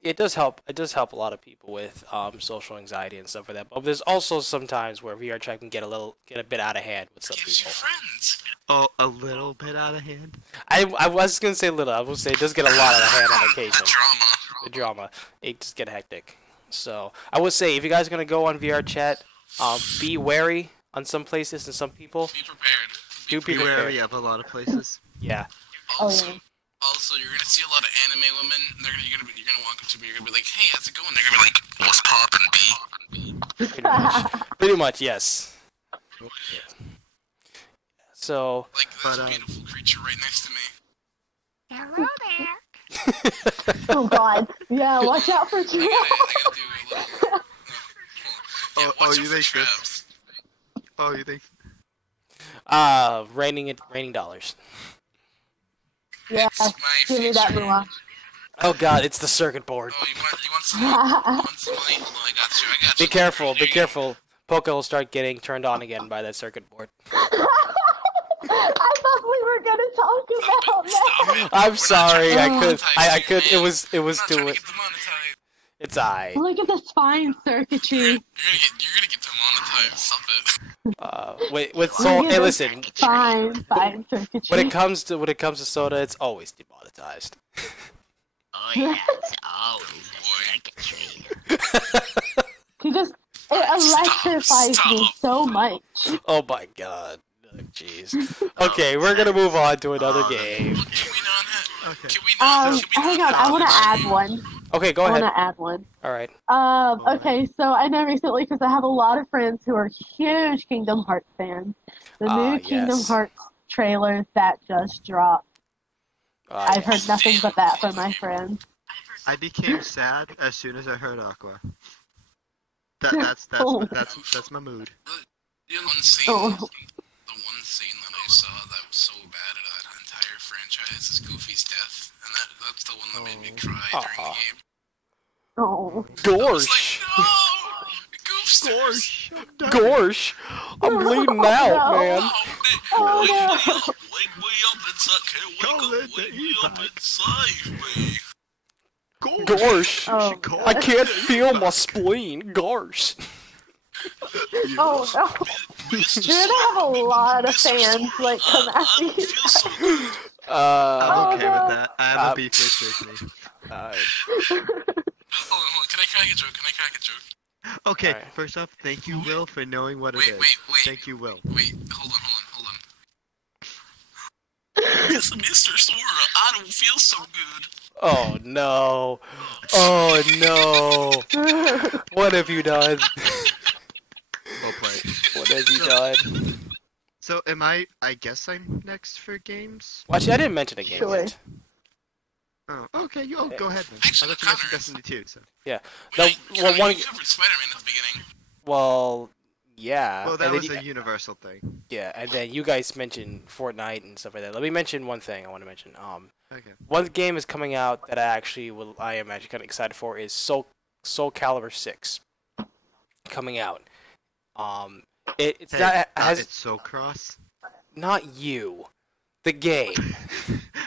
it does help a lot of people with social anxiety and stuff like that. But there's also some times where VrChat can get a bit out of hand with some Gives you people. friends. Oh, a little bit out of hand. I was gonna say little. I will say it does get a lot out of hand on occasion. The The drama, it just get hectic. So I would say if you guys are gonna go on VrChat, be wary on some places and some people. Be prepared. Do Be prepared. wary of a lot of places. Yeah. Also, Oh, yeah. also, you're gonna see a lot of anime women. You're gonna walk up to me. You're gonna be like, "Hey, how's it going?" They're gonna be like, "What's poppin', B?" Pretty much. Pretty much, yes. So. Like this beautiful creature right next to me. Hello there. Oh God. Yeah, watch out for I traps. gotta do a little. Yeah, Oh, watch you out for think traps. Oh, you think? Raining dollars. Yeah, It's my give me that future. Mula. Oh god, it's the circuit board. Oh, you want some money? You want some money? Hold on, I got you. Be careful, be careful. Poco will start getting turned on again by that circuit board. I thought we were gonna talk about that. I'm sorry, I could. It I'm was not too. trying to get demonetized. It's I. Look at the spine circuitry. You're gonna get demonetized. Stop it. Wait, with Soul. Hey, listen. Spine circuitry. When it comes to soda, it's always demonetized. Oh yeah, it's always a circuitry. He just it electrifies me so much. Oh my god. Jeez. Okay, we're gonna move on to another game. Can we not have? Okay. Can we not? Hang on, I want to add one. Okay, go I ahead. want to add one. All right. Okay, so I know recently because I have a lot of friends who are huge Kingdom Hearts fans. The new Kingdom yes. Hearts trailer that just dropped. I've heard nothing but that from my friends. I became sad as soon as I heard Aqua. That's my mood. The one scene, Oh. the one scene that I saw that was so bad at that entire franchise is Goofy's death, and that's the one that made me cry during the game. Oh. Gorsh. No, Goof's Gorsh. I'm bleeding out, man. Oh, no. Wake me up inside. Can't wake me up inside me. Gorsh. Oh. I can't feel my spleen. Gorsh. Oh no. You're gonna have a lot of fans like come after you. I'm okay no. with that. I have a beef with Disney. Hold on. Can I crack a joke? Okay, Alright. first off, thank you, Will, for knowing what it Wait, is. wait. Thank you, Will. Wait, hold on. Yes, Mr. Sora, I don't feel so good. Oh no. Oh no. What have you done? Well played. What have you done? So, I guess I'm next for games? Well, actually, I didn't mention a game Sure. yet. Oh, okay, go ahead then. Actually, I thought you mentioned Connors. Destiny 2, so. Yeah. Well, No, well, one. you covered Spider-Man at the beginning. Well, yeah. Well, that and was then a universal thing. yeah, and then you guys mentioned Fortnite and stuff like that. Let me mention one thing I want to mention. Okay. One game is coming out that I am actually kind of excited for is Soul Calibur 6 coming out. It's Hey, not has it's so cross. not you, the game.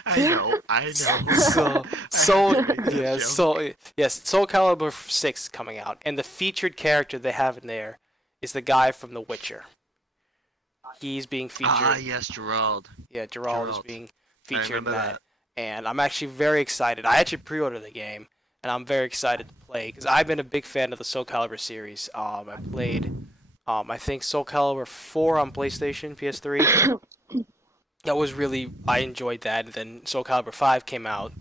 I know. Soul Joke. Soul Calibur 6 is coming out, and the featured character they have in there is the guy from The Witcher. He's being featured. Ah, yes, Gerald. Yeah, Gerald is Gerald. being featured in remember that. that. And I'm actually very excited. I actually pre-ordered the game, and I'm very excited to play because I've been a big fan of the Soul Calibur series. I played, I think Soul Calibur 4 on PlayStation, PS3. That was really, I enjoyed that. And then Soul Calibur 5 came out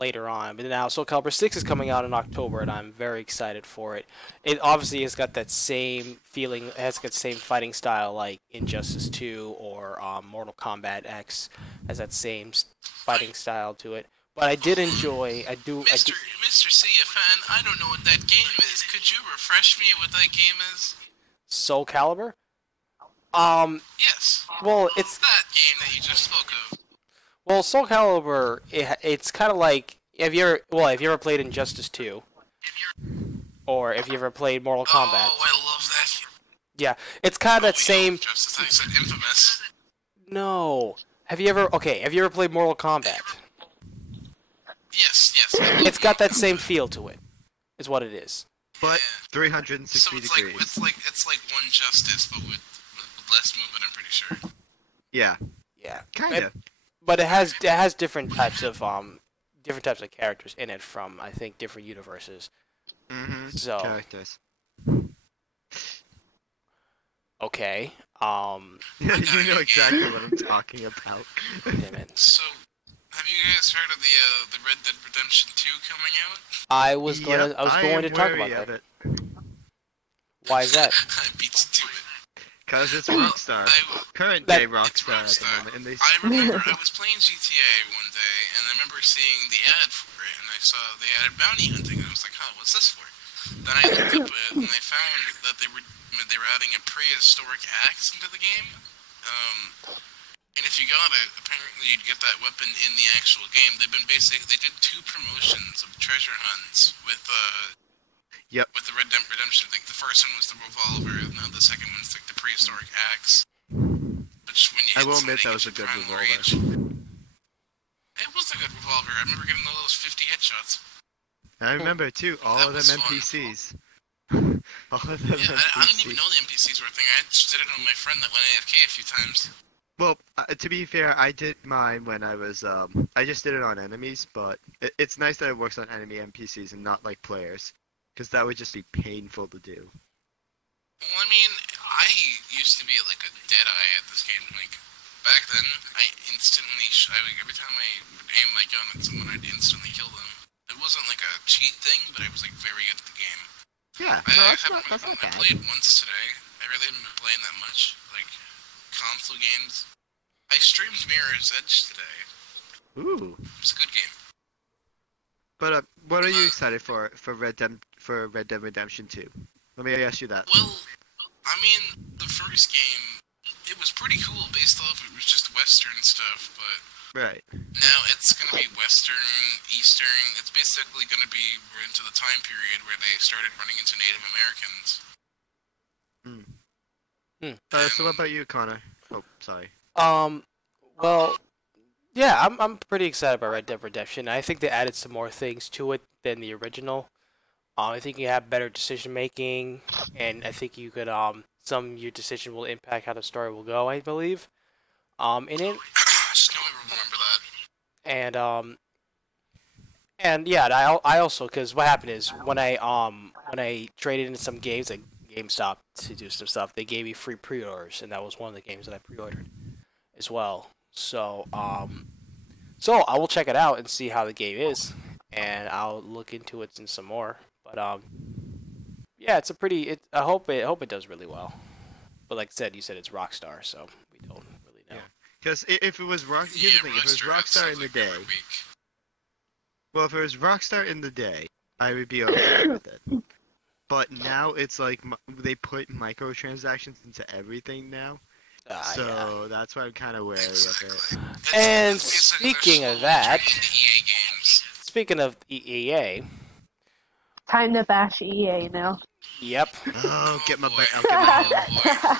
later on, but now Soul Calibur 6 is coming out in October, and I'm very excited for it. It obviously has got that same feeling, it has got the same fighting style like Injustice 2 or Mortal Kombat X, has that same fighting style to it. But I did enjoy, Mr. CFN, I don't know what that game is. Could you refresh me what that game is? Soul Calibur? Yes. Well, it's That game that you just spoke of. well, Soul Calibur. It's kind of like have you ever played Injustice 2, or if you ever played Mortal Kombat? Oh, I love that. Yeah, it's kind of that same. Justice, I said Infamous. No, have you ever played Mortal Kombat? Yes. It's got that same feel to it. Is what it is. But Yeah. 360 So it's degrees. like it's like one Justice, but with less movement. I'm pretty sure. Yeah, Yeah, kinda. but it has different types of characters in it from I think different universes. Mm-hmm. So Characters. okay, you know exactly what I'm talking about. damn it. So, have you guys heard of the Red Dead Redemption 2 coming out? I was going to talk wary about of that. it. Why is that? I beat you to it. Cause it's Rockstar. Current That- day Rockstar at the moment, and they. I remember I was playing GTA one day, and I remember seeing the ad for it, and I saw they added bounty hunting, and I was like, "Huh, what's this for?" Then I looked up it, and I found that they were adding a prehistoric axe into the game. And if you got it, apparently you'd get that weapon in the actual game. They did 2 promotions of treasure hunts with Yep. with the redemption thing. The first one was the revolver, and now the second one's like the prehistoric axe. Which when you I hit will something, admit that gives was a you good primal revolver. rage. It was a good revolver. I remember getting all those 50 headshots. I remember too, all That of them was fun. NPCs. All of them Yeah, I didn't even NPCs. know the NPCs were a thing. I just did it on my friend that went AFK a few times. Well, to be fair, I did mine when I was, I just did it on enemies, but it's nice that it works on enemy NPCs and not like players, because that would just be painful to do. Well, I mean, I used to be like a deadeye at this game. Like, back then, I instantly, every time I would aim my gun at someone, I'd instantly kill them. It wasn't like a cheat thing, but I was like very good at the game. Yeah, I, no, I, that's haven't not I bad. played once today. I really haven't been playing that much. Like, console games. I streamed Mirror's Edge today. Ooh. It's a good game. But what are you excited for Red Dead Redemption 2? Let me ask you that. Well, I mean, the first game, it was pretty cool based off it was just Western stuff, but Right. now it's going to be Western, Eastern. It's basically going to be we're into the time period where they started running into Native Americans. So what about you, Connor? Oh, sorry. Well, yeah, I'm pretty excited about Red Dead Redemption. I think they added some more things to it than the original. I think you have better decision making, and I think you could some of your decision will impact how the story will go. I believe. In it, I just know I remember that. and yeah, and I also because what happened is when I traded in some games like GameStop to do some stuff, they gave me free pre-orders, and that was one of the games that I pre-ordered as well. So so I will check it out and see how the game is, and I'll look into it and some more. But yeah, it's a pretty. I hope it does really well. But like I said, you said it's Rockstar, so we don't really know. Because if it was here's the thing, if it was Rockstar in the day, well, if it was Rockstar in the day, I would be okay with it. But now it's like they put microtransactions into everything now, so that's why I'm kind of wary of it. And speaking of that, speaking of EA, Time to bash EA now. yep. Oh, get my hammer.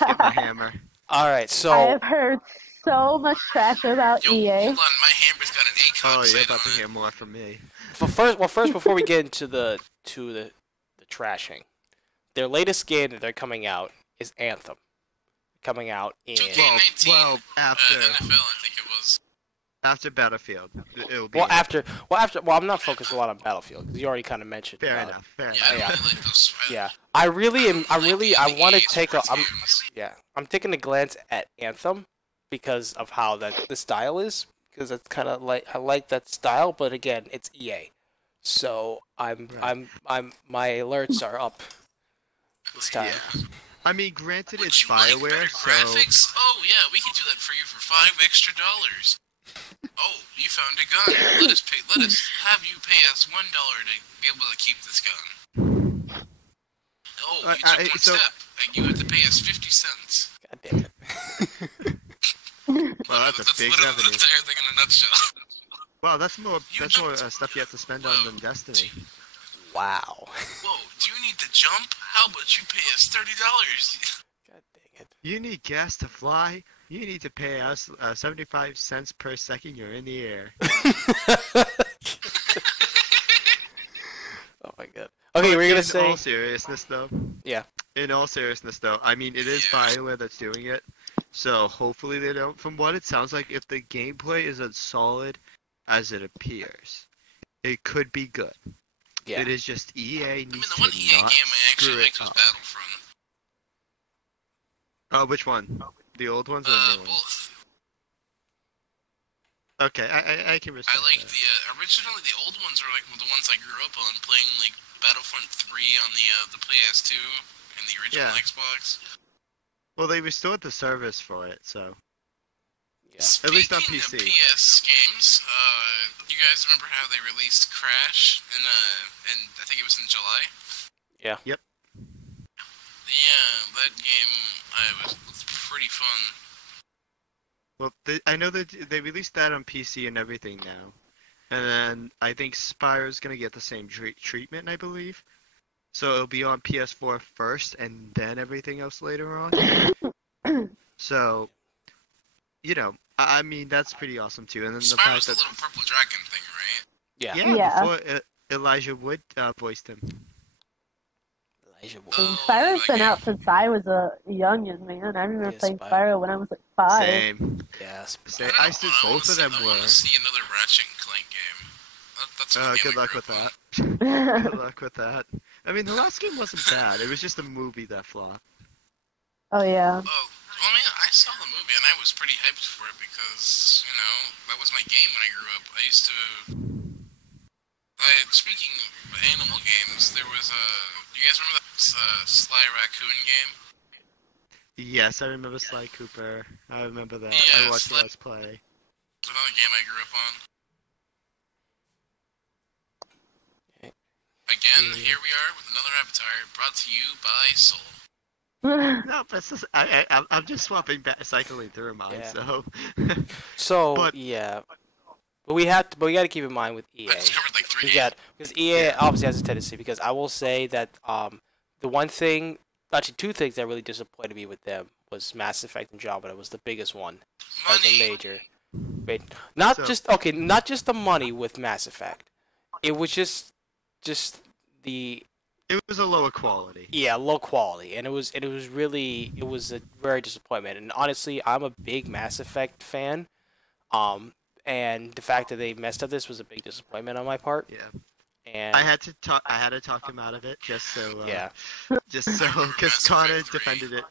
Get my hammer. All right, I so have heard so much trash about Yo, EA. hold on, my hammer's got an ACOG Oh, you're sight about to on it. hear more from me. first before we get into the trashing, their latest game that they're coming out is Anthem, coming out in 2K19, Well, after NFL, I think it was. after Battlefield, it'll be. well I'm not focused a lot on Battlefield because you already kind of mentioned. Fair enough. Fair Yeah, I enough. really like those. Yeah, I want to EA take a. sports games. I'm taking a glance at Anthem because of how the style is, because it's kind of like I like that style, but again, it's EA, so my alerts are up this time. Yeah. I mean, granted, Would it's you like BioWare, better so graphics? Oh yeah, we can do that for you for $5 extra. Oh, you found a gun. Let us have you pay us $1 to be able to keep this gun. Oh, you took one step. Like, you have to pay us 50 cents. God damn it. well, that's a big literally revenue. the entire thing in a nutshell. Wow, that's more stuff you have to spend on than Destiny. Wow. Whoa, do you need to jump? How about you pay us $30? God dang it. You need gas to fly. You need to pay us 75 cents per second you're in the air. Oh my god. Okay, we're gonna say. In all seriousness, though. Yeah. In all seriousness, though, I mean, it is BioWare that's doing it, so hopefully they don't. From what it sounds like, if the gameplay is as solid as it appears, it could be good. Yeah. It is just EA needs the one to EA not game I actually screw it liked was up. Battlefront. Which one? The old ones or the new ones? Both. Okay, I can respect I liked that. originally the old ones were like the ones I grew up on, playing like Battlefront 3 on the PS2 and the original Yeah. Xbox. Well, they restored the service for it, so. Yeah. At least on Speaking PC. of PS games, you guys remember how they released Crash in I think it was in July? Yeah. Yep. Yeah, that game was pretty fun. Well, I know that they released that on PC and everything now, and then I think Spyro's gonna get the same treatment, I believe. So it'll be on PS4 first, and then everything else later on. So, I mean that's pretty awesome too. And then the Spyro's fact the that little purple dragon thing, right? Yeah. Yeah. before Elijah Wood voiced him. Elijah Wood. And Oh, Spyro's been okay. out since I was a youngin', man. I remember Yeah, playing Spyro. Spyro when I was like 5. Same. Yeah. Same. I don't stood know, both of them I were. want to see another Ratchet and Clank game. That's what game Good I luck grew with up that. on. Good luck with that. I mean, the last game wasn't bad. It was just the movie that flopped. Oh, yeah. Oh, well, man, I saw the movie and I was pretty hyped for it because, that was my game when I grew up. I used to. Speaking of animal games, there was a. You guys remember that Sly Raccoon game? Yes, I remember Sly Cooper. I remember that. Yeah, I watched Sly- Let's Play. It was another game I grew up on. Again, here we are with another avatar brought to you by Soul. No, but it's just, I'm just swapping cycling through mine, Yeah. so. So But- yeah, but we got to keep in mind with EA. I just covered like 3 We games. got because EA obviously has a tendency. Because I will say that the one thing, actually two things that really disappointed me with them was Mass Effect and Andromeda was the biggest one. That was a Money. major. Not So- just the money with Mass Effect. It was just the It was a lower quality. low quality, and it was a very disappointment. And honestly, I'm a big Mass Effect fan, and the fact that they messed up this was a big disappointment on my part. Yeah. And I had to talk him out of it just so. yeah, Because Connor defended it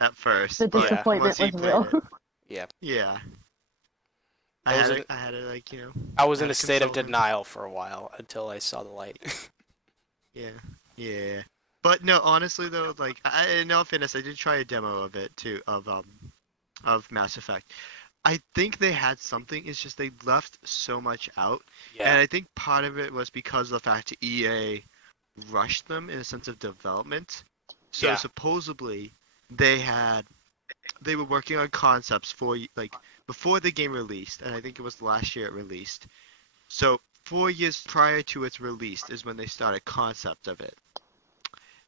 at first. The but disappointment once he was played real. it- yeah, yeah. I was in- I had to like I was in had a to state of console him. denial for a while until I saw the light. Yeah. But no, honestly though, like in all fairness, I did try a demo of it too, of Mass Effect. I think they had something. It's just they left so much out, and Yeah, I think part of it was because of the fact that EA rushed them in a sense of development. So Yeah. supposedly they were working on concepts for like before the game released, and I think it was last year it released. So 4 years prior to its release is when they started concept of it.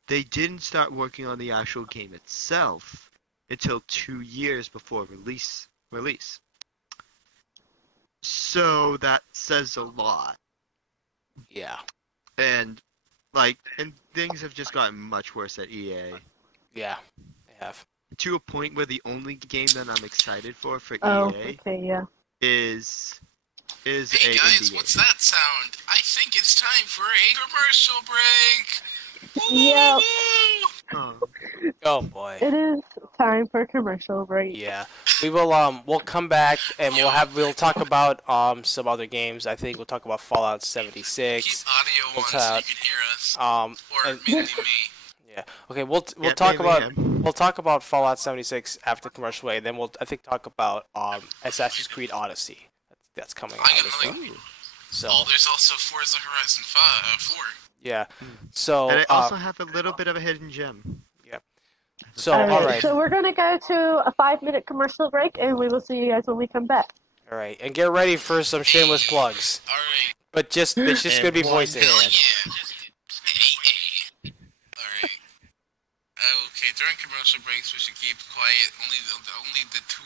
They didn't start working on the actual game itself until 2 years before release. So that says a lot. yeah, And things have just gotten much worse at EA. yeah. They have. To a point where the only game that I'm excited for Oh, EA okay, yeah. is Hey a guys, NBA. what's that sound? I think it's time for a commercial break. Yep. Woo! Oh, Oh boy. It is time for a commercial break. Yeah, we will. We'll come back and we'll talk about some other games. I think we'll talk about Fallout Keep 76. audio We'll on so talk- you can hear us. Or and- mainly me. Yeah. Okay. We'll yeah, talk mainly about him. we'll talk about Fallout 76 after commercial break. Then we'll talk about Assassin's Creed Odyssey. That's coming out I got as well. another. So Oh, there's also Forza Horizon 4. yeah. So And I also have a little bit of a hidden gem. so Alright, all right. So we're gonna go to a 5-minute commercial break, and we will see you guys when we come back. All right. And get ready for some shameless plugs. Alright. But it's just And gonna be one voices. Hell dance. yeah. Hey. Alright. Okay, during commercial breaks we should keep quiet. Only the two.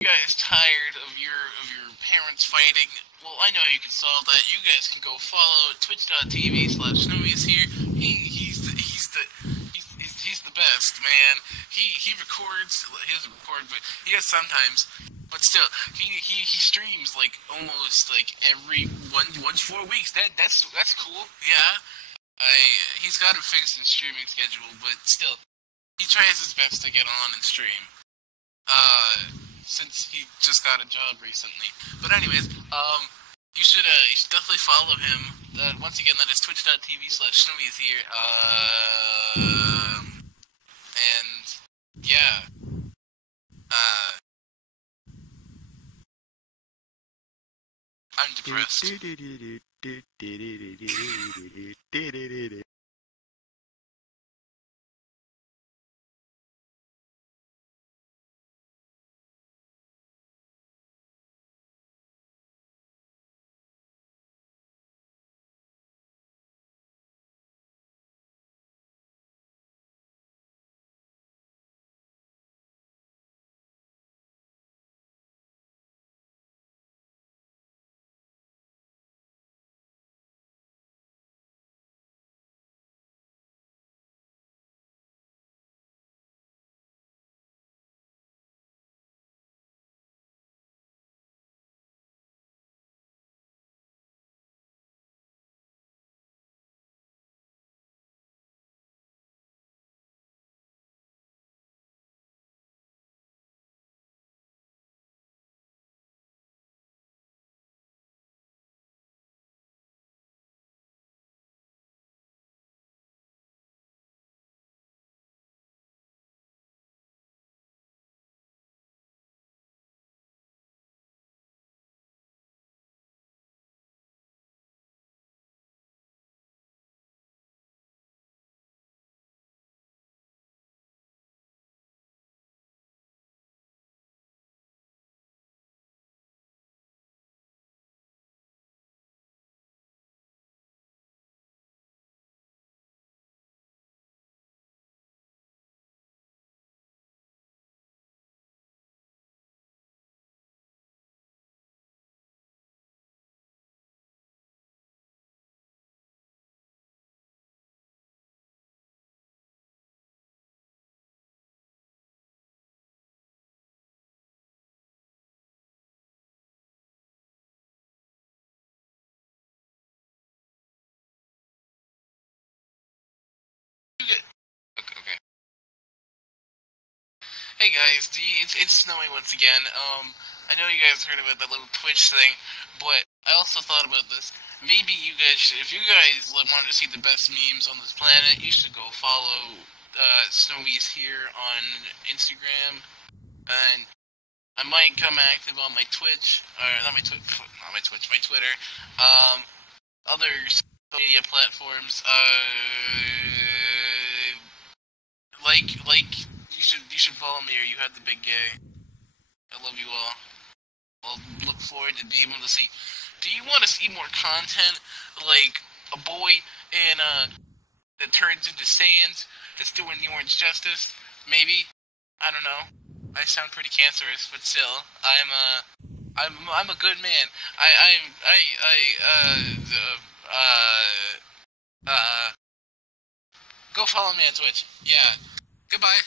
You guys tired of your parents fighting? Well, I know you can solve that. You guys can go follow twitch.tv/Snowy's here. He's the best, man. He records. He doesn't record, but he does sometimes. But still, he streams like almost like every once 4 weeks. That's cool. Yeah. He's got a fixed in streaming schedule, but still, he tries his best to get on and stream. Since he just got a job recently. But anyways, you should definitely follow him. Once again, that is twitch.tv/Snowy's here. And yeah. I'm depressed. Okay. Hey guys, it's snowy once again. I know you guys heard about that little Twitch thing, but I also thought about this. Maybe you guys should, if you guys wanted to see the best memes on this planet, you should go follow Snowy's here on Instagram, and I might come active on my Twitch, or not my Twitch, my Twitter, other social media platforms. Like you should follow me, or you have the big gay. I love you all. I'll look forward to being able to see. Do you want to see more content like a boy in that turns into Saiyans that's doing the Orange Justice? Maybe. I don't know. I sound pretty cancerous, but still, I'm a good man. Go follow me on Twitch. Yeah. Goodbye.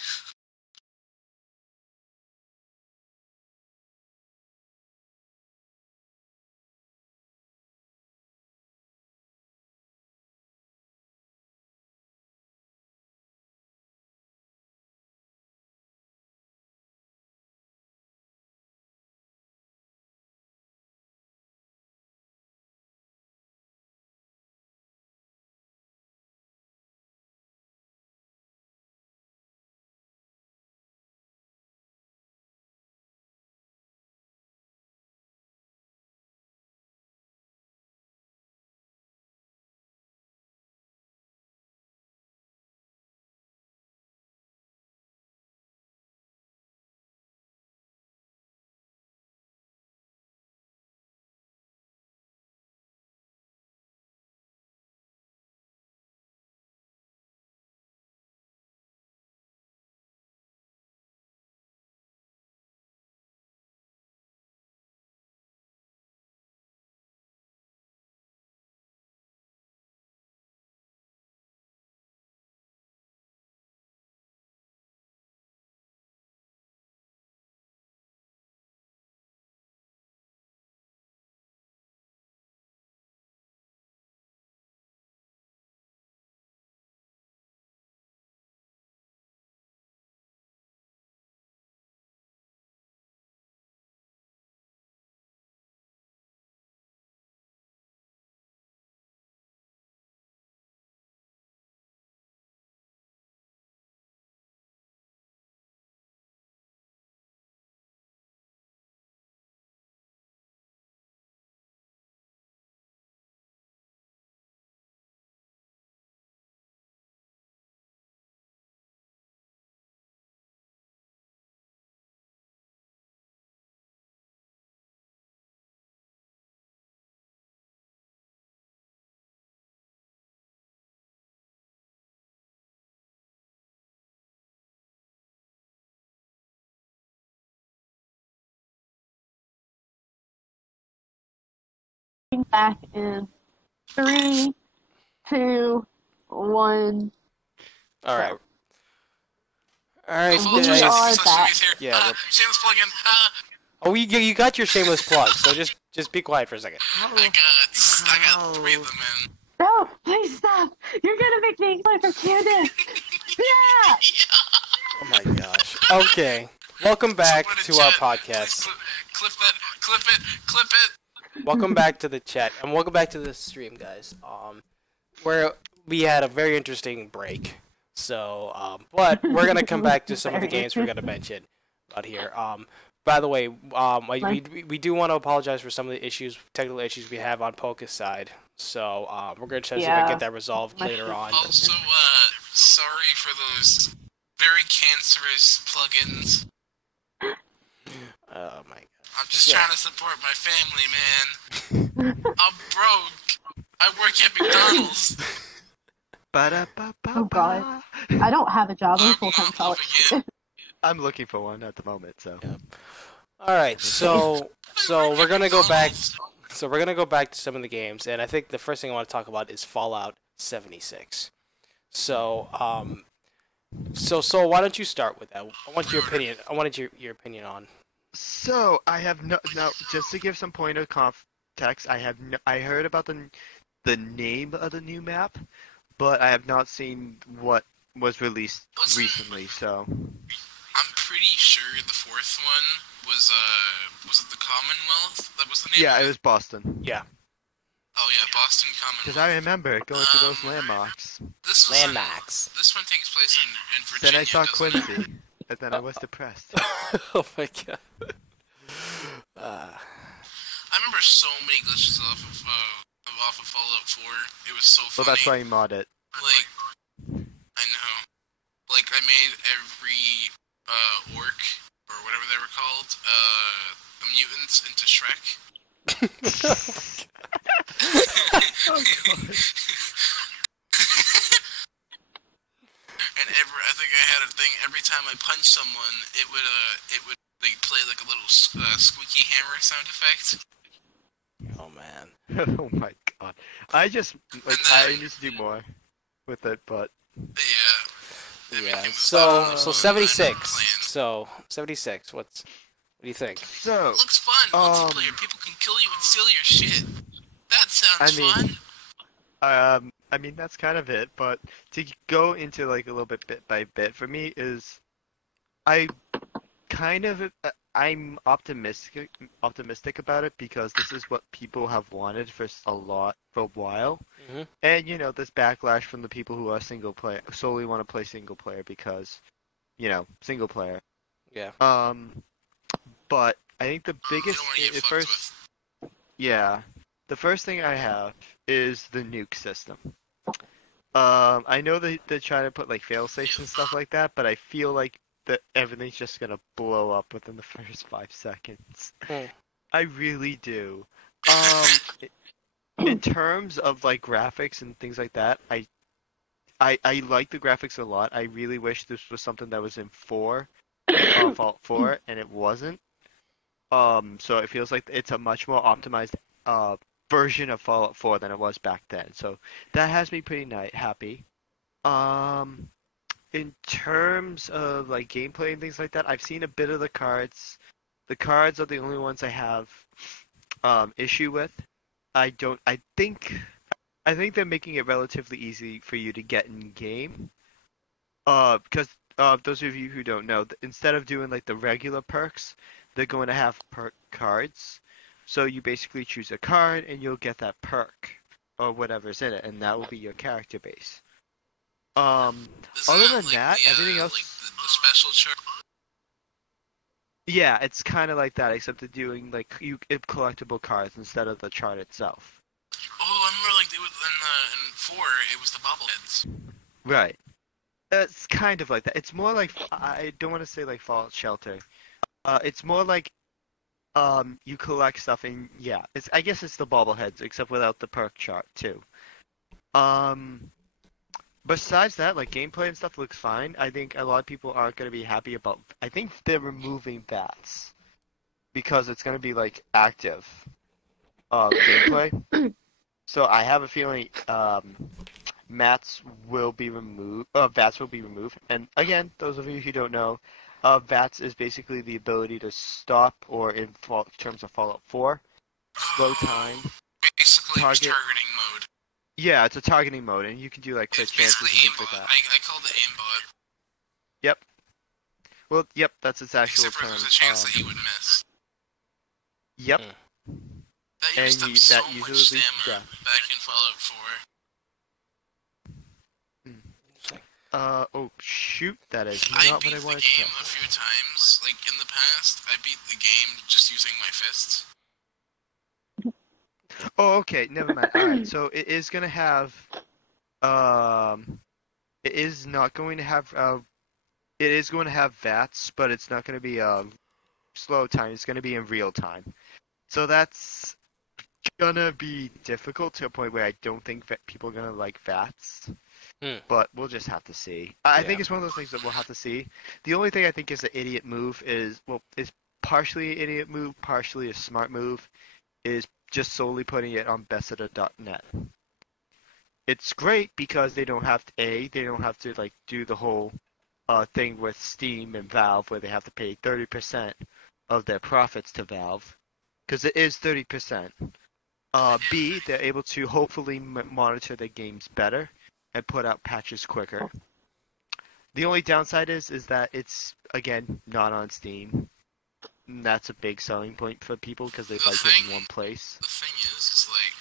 back in 3, 2, 1. All right. All right, We guys. are back. Yeah. Shameless plug-in. Oh, you got your shameless plug, so just be quiet for a second. I got 3 of them, man. No, please stop. You're gonna make me play for Candace. Yeah. Oh my gosh. Okay. Welcome back to our podcast. Clip it. Welcome back to the chat, and welcome back to the stream, guys. Where we had a very interesting break. So, but we're gonna come back to some of the games we're gonna mention out here. By the way, we do want to apologize for some of the technical issues we have on Poke's side. So, we're gonna try to see if I can get that resolved later on. Also, sorry for those very cancerous plugins. Oh my god. I'm just trying to support my family, man. I'm broke. I work at McDonald's. Oh god. I don't have a job. I'm full-time college. I'm looking for one at the moment, so. Yep. All right, so we're gonna go back. So we're gonna go back to some of the games, and I think the first thing I want to talk about is Fallout 76. So so why don't you start with that? I want your opinion. I wanted your opinion on. So I have now just to give some point of context. I heard about the name of the new map, but I have not seen what was released recently. So I'm pretty sure the 4th one was it the Commonwealth? That was the name. Yeah, of it was Boston. Yeah. Oh yeah, Boston Commonwealth. Because I remember going to those landmarks. This was Landmarks. This one takes place in Virginia. Then I saw doesn't it? Quincy, and then I was depressed. Oh my god. I remember so many glitches off of Fallout 4. It was so funny. Well, that's why you mod it. Like, I know. Like, I made every orc or whatever they were called, the mutants into Shrek. And I think I had a thing. Every time I punched someone, it would like play like a little squeaky hammer sound effect. Oh man. Oh my god. I need to do more with it, but Yeah. So 76. So 76. What do you think? so It looks fun. Multiplayer. People can kill you and steal your shit. That sounds fun. I mean that's kind of it, but to go into like a little bit by bit for me is I'm optimistic about it because this is what people have wanted for a while. Mm-hmm. And this backlash from the people who are solely want to play single player because single player. Yeah. But I think the biggest the first thing I have is the nuke system. I know they're trying to put like fail safes and stuff like that, but I feel like that everything's just gonna blow up within the first 5 seconds. I really do. In terms of like graphics and things like that, I like the graphics a lot. I really wish this was something that was in Fallout 4, and it wasn't. So it feels like it's a much more optimized version of Fallout 4 than it was back then. So that has me pretty happy. In terms of like gameplay and things like that, I've seen a bit of the cards. The cards are the only ones I have issue with. I think they're making it relatively easy for you to get in game. Because those of you who don't know, instead of doing like the regular perks, they're going to have perk cards. So you basically choose a card and you'll get that perk or whatever's in it, and that will be your character base. Other than that, everything else. Like the special chart. Yeah, it's kind of like that, except they're doing like collectible cards instead of the chart itself. Oh, I remember like it was in 4, it was the bobbleheads. Right. It's kind of like that. It's more like I don't want to say like Fallout Shelter. It's more like you collect stuff and yeah, I guess it's the bobbleheads except without the perk chart too. Besides that, like gameplay and stuff looks fine. I think a lot of people aren't going to be happy about. I think they're removing bats because it's going to be like active. gameplay. So I have a feeling mats will be removed. VATS will be removed. And again, those of you who don't know, VATS is basically the ability to stop, or in terms of Fallout 4, slow time. Basically, target. targeting mode. Yeah, it's a targeting mode, and you can do like quick It's chances and basically things like aimbot. that. I called it aimbot. Yep. Well, yep, that's its actual Except for term. there's a chance that he would miss. Yep. That And used up that so usually much leads to stamina death. back in Fallout 4. Oh shoot, that is I not beat what I the wanted game to a few times, like in the past. I beat the game just using my fists. Oh, okay, never mind. Alright, so it is gonna have, it is not going to have, it is going to have VATS, but it's not going to be, slow time. It's going to be in real time. So that's gonna be difficult to a point where I don't think that people are gonna like VATS. But we'll just have to see. I think it's one of those things that we'll have to see. The only thing I think is an idiot move is, well, is partially an idiot move, partially a smart move, is just solely putting it on Bethesda.net. It's great because they don't have to like do the whole thing with Steam and Valve where they have to pay 30% of their profits to Valve, because it is 30%. B, they're able to hopefully monitor their games better and put out patches quicker. The only downside is that it's, again, not on Steam. And that's a big selling point for people because they like it in one place. The thing is like,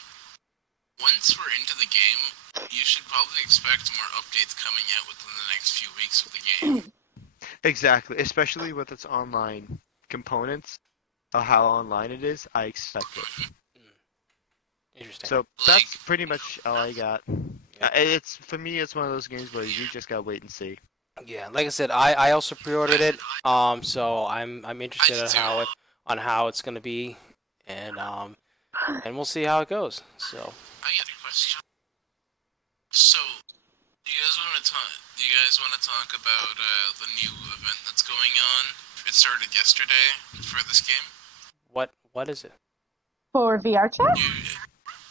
once we're into the game, you should probably expect more updates coming out within the next few weeks of the game. Exactly, especially with its online components, how online it is, I expect it. Interesting. So that's pretty much all I got. It's, for me, it's one of those games where you just gotta wait and see. Yeah, like I said, I also pre-ordered it. So I'm interested on how it's gonna be, and we'll see how it goes. So. I got a question. So, do you guys want to talk about the new event that's going on? It started yesterday for this game. What is it? For VrChat?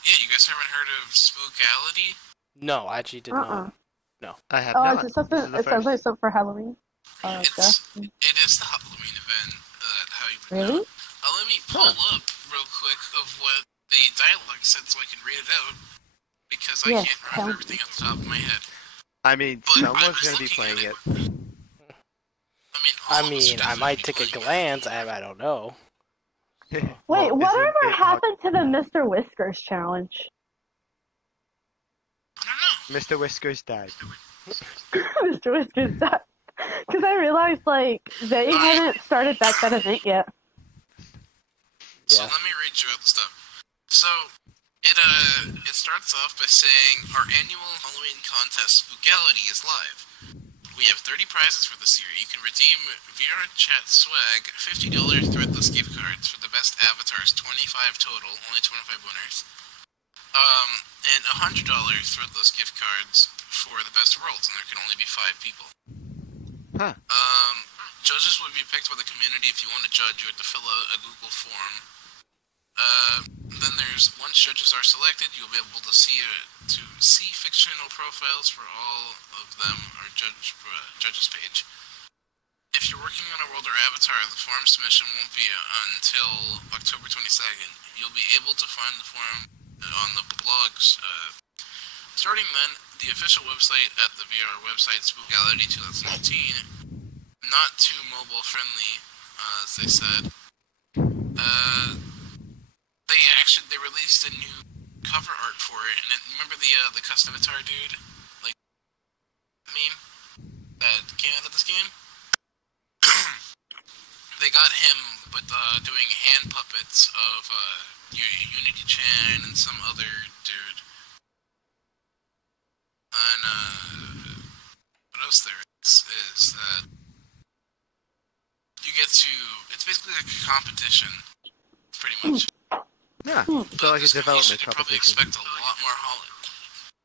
You guys haven't heard of Spookality? No, I actually did not. No. I have Oh, not. is it something? It sounds like something for Halloween. It is the Halloween event. How you would Really? know. Let me pull up real quick of what the dialogue said so I can read it out, because I can't remember everything off the top of my head. I mean, someone's gonna be playing it. I might take a glance. I don't know. Wait, Well, whatever happened to the Mr. Whiskers challenge? I don't know. Mr. Whiskers died. Mr. Whiskers died. Because I realized, like, they hadn't started back that event yet. So let me read you out the stuff. So, it starts off by saying, our annual Halloween contest, Spookality, is live. We have 30 prizes for this year. You can redeem VrChat swag, $50 Threadless gift cards for the best avatars, 25 total, only 25 winners. And $100 Threadless gift cards for the best worlds, and there can only be 5 people. Huh. Judges will be picked by the community. If you want to judge, you have to fill out a Google form. Then there's, once judges are selected, you'll be able to see fictional profiles for all of them, or judges page. If you're working on a world or avatar, the form submission won't be until October 22nd. You'll be able to find the form on the blogs. Starting then, the official website at the VR website, Spookality 2019, not too mobile friendly, as they said. They released a new cover art for it, and remember the custom avatar dude, like meme that came out of this game? They got him with doing hand puppets of Unity Chan and some other dude. And what else there is that you get to, it's basically like a competition, pretty much. Yeah, so like a development You probably competition. expect a lot more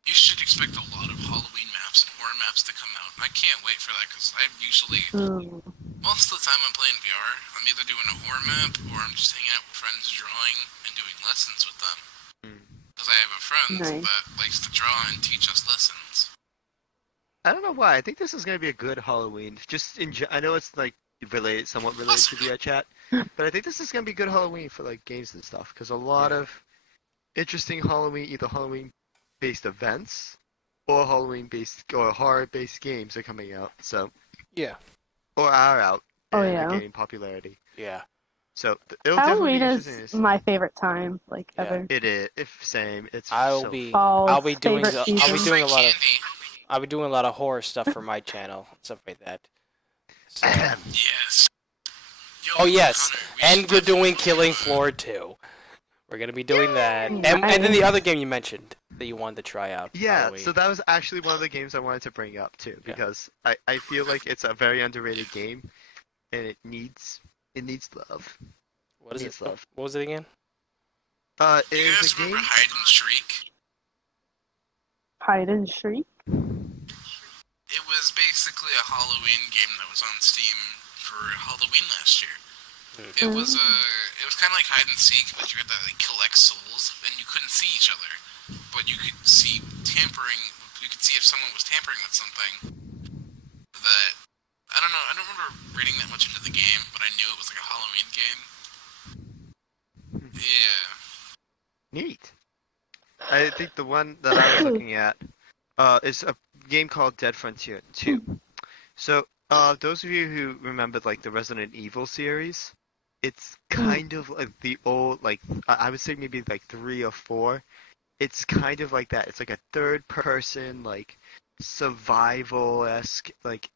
You should expect a lot of Halloween maps and horror maps to come out. I can't wait for that, because I usually Most of the time I'm playing VR, I'm either doing a horror map or I'm just hanging out with friends drawing and doing lessons with them. Because I have a friend Nice. that likes to draw and teach us lessons. I don't know why. I think this is gonna be a good Halloween. Just I know it's like somewhat related to VrChat, but I think this is gonna be good Halloween for like games and stuff. Because a lot of interesting either Halloween-based events or Halloween-based or horror-based games are coming out. So Yeah. or are out. Oh, and yeah. are gaining popularity. Yeah. So it'll definitely Halloween be is interesting to see. my favorite time, like, Yeah. ever. It is. If same, it's I'll so be Fall's doing favorite season. I'll be doing a lot of horror stuff for my channel, stuff like that. So. Yes. Yo, Oh yes, Connor, we and should we're definitely doing Killing Floor 2. We're gonna be doing that, and then the other game you mentioned that you wanted to try out. Yeah, Halloween. so that was actually one of the games I wanted to bring up too, because I feel like it's a very underrated game, and it needs love. What is it? Needs love. What was it again? You It guys is a remember game. Hide and Shriek? Hide and Shriek? It was basically a Halloween game that was on Steam for Halloween last year. It was kind of like hide and seek, but you had to like collect souls, and you couldn't see each other, but you could see tampering. You could see if someone was tampering with something. That I don't know. I don't remember reading that much into the game, but I knew it was like a Halloween game. Yeah. Neat. I think the one that I was looking at is a game called Dead Frontier 2. So, those of you who remember like the Resident Evil series, it's kind of like the old, like I would say maybe like 3 or 4. It's kind of like that. It's like a third-person like survival-esque like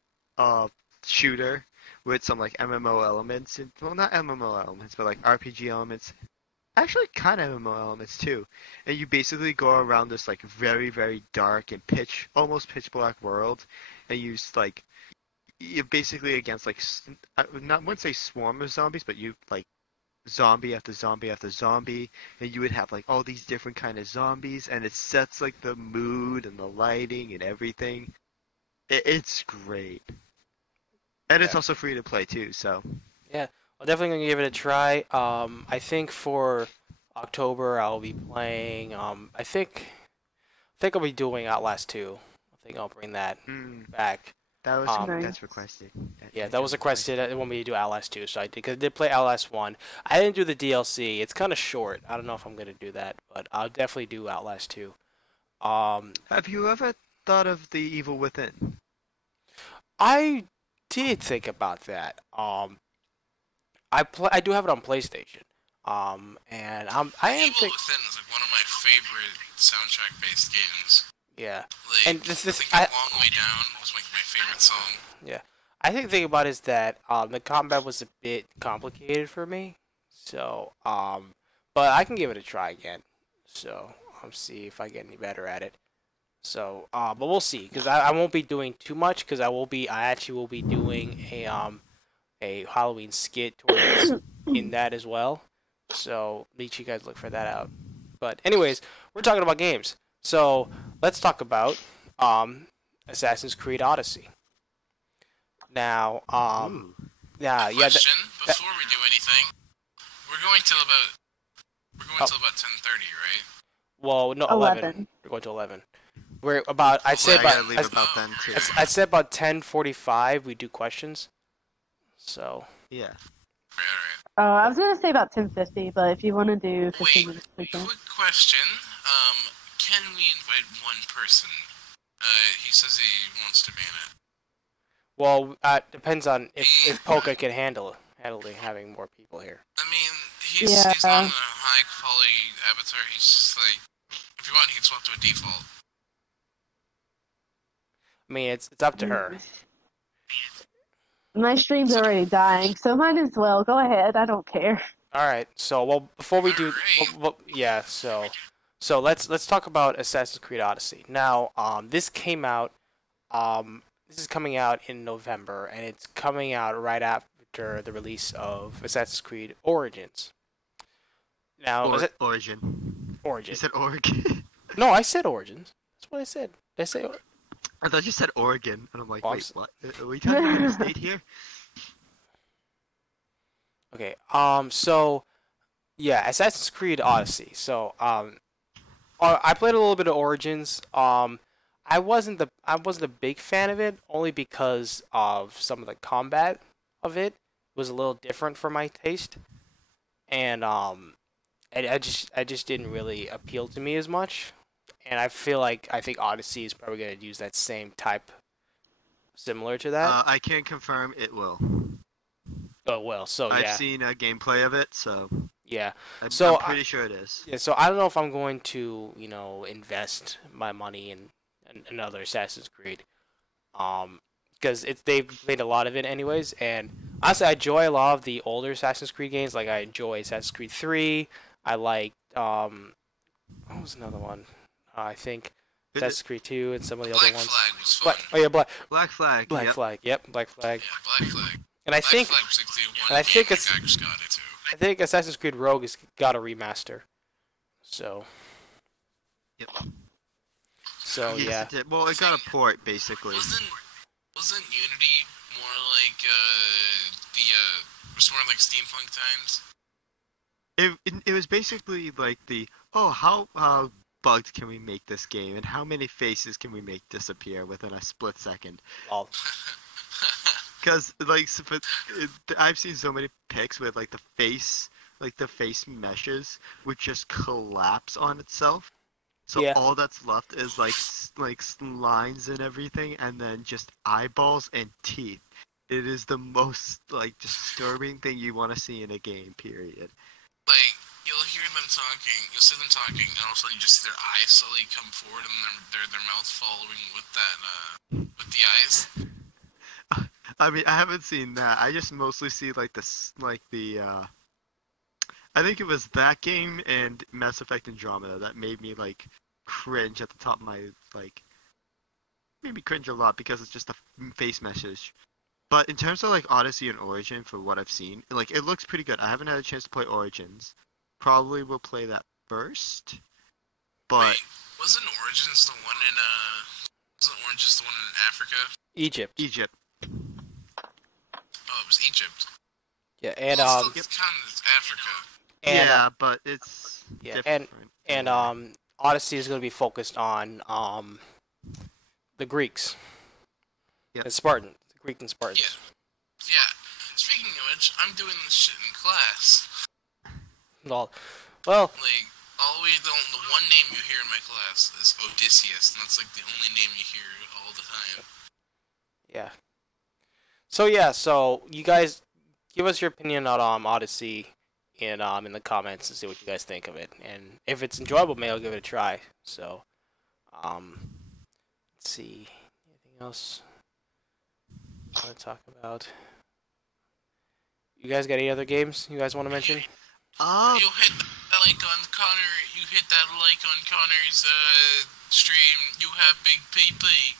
shooter with some like MMO elements. Well, not MMO elements, but like RPG elements. Actually, kind of MMO elements too. And you basically go around this like very, very dark and almost pitch black world, and you like you're basically against like I wouldn't say swarm of zombies, but you like zombie after zombie after zombie, and you would have like all these different kind of zombies, and it sets like the mood and the lighting and everything. It's great, and it's also free to play too. So Yeah, I'm definitely gonna give it a try. I think for October I'll be playing. I think I'll be doing Outlast 2. I think I'll bring that back. that was Nice. that's requested. That was requested. I want me to do Outlast 2, so I did. Because I did play Outlast 1. I didn't do the DLC. It's kind of short. I don't know if I'm gonna do that, but I'll definitely do Outlast 2. Have you ever thought of The Evil Within? I did think about that. I do have it on PlayStation. And I am Evil Within is like one of my favorite soundtrack-based games. yeah. Like, And this I think A Long Way Down was like my favorite song. Yeah. I think the thing about it is that the combat was a bit complicated for me. So, but I can give it a try again. So, I'll see if I get any better at it. So, but we'll see, because I won't be doing too much, because I actually will be doing a Halloween skit towards in that as well. So, make you guys look for that out. But anyways, we're talking about games. So, let's talk about Assassin's Creed Odyssey. Now, Question, before we do anything, we're going till about 10:30, right? Well, no, 11. We're going to 11. We're about. I gotta leave about then too. I said about 10:45. We do questions. So. Yeah. Right. I was gonna say about 10:50, but if you want to do 15 Wait, minutes, we can. quick question. Can we invite one person? He says he wants to be in it. Well, depends on if Polka can handle having more people here. I mean, he's not a high quality avatar. He's just like, if you want, he can swap to a default. I mean, it's up to her. My stream's already dying, so might as well. Go ahead. I don't care. All right. So, before we do, So let's talk about Assassin's Creed Odyssey. Now, this came out. This is coming out in November, and it's coming out right after the release of Assassin's Creed Origins. Now, Origin. Origin. You said Oregon. No, I said Origins. That's what I said. Did I say? I thought you said Oregon, and I'm like, Oh, wait, what? Are we talking about a state here? Okay. So yeah, Assassin's Creed Odyssey. So I played a little bit of Origins. I wasn't a big fan of it only because of some of the combat of it was a little different for my taste, and I just didn't really appeal to me as much. And I think Odyssey is probably gonna use that same type, similar to that. I can confirm it will. Oh well, so I've yeah, seen a gameplay of it, so yeah. I'm So pretty sure it is. yeah, so I don't know if I'm going to, invest my money in another Assassin's Creed, because they've made a lot of it anyways, and honestly, I enjoy a lot of the older Assassin's Creed games. Like I enjoy Assassin's Creed 3. I like what was another one? I think Assassin's Creed 2 and some of the Black other ones. Flag was fun. Oh yeah, Black Flag. Black Yep. Flag. Yep, Black Flag. Yeah, Black Flag. And I Black think Flag was like the one and I think game it's- I just got into. I think Assassin's Creed Rogue has got a remaster. So. Yep. So Yes, yeah. it did. Well, it got a port basically. Wasn't Unity more like was more like steampunk times? It was basically like how bugged can we make this game and how many faces can we make disappear within a split second? All. Because I've seen so many pics with the face meshes would just collapse on itself. So Yeah. all that's left is lines and everything, and then just eyeballs and teeth. It is the most disturbing thing you want to see in a game. Period. Like you'll hear them talking, you'll see them talking, and all of a sudden you just see their eyes slowly come forward, and their mouth following with the eyes. I mean, I haven't seen that. I just mostly see I think it was that game and Mass Effect Andromeda that made me cringe at the top of my made me cringe a lot because it's just a face message. But in terms of Odyssey and Origin, for what I've seen, it looks pretty good. I haven't had a chance to play Origins. Probably will play that first. But Wait, wasn't Origins the one in Africa? Egypt. Egypt. Oh, it was Egypt. Yeah, and Well, it's still counted as Africa. and yeah, but it's yeah, different. and Odyssey is going to be focused on the Greeks. Yep. The Spartans, the Greek and Spartans. Yeah. Speaking of which, I'm doing this shit in class. Well, Like, all the way down, the one name you hear in my class is Odysseus, and that's the only name you hear all the time. yeah. So yeah, so you guys give us your opinion on Odyssey in the comments and see what you guys think of it. And if it's enjoyable, maybe I'll give it a try. So, let's see. Anything else I want to talk about? You guys got any other games you guys want to mention? You hit that like on Connor. You hit that like on Connor's stream. You have big PP.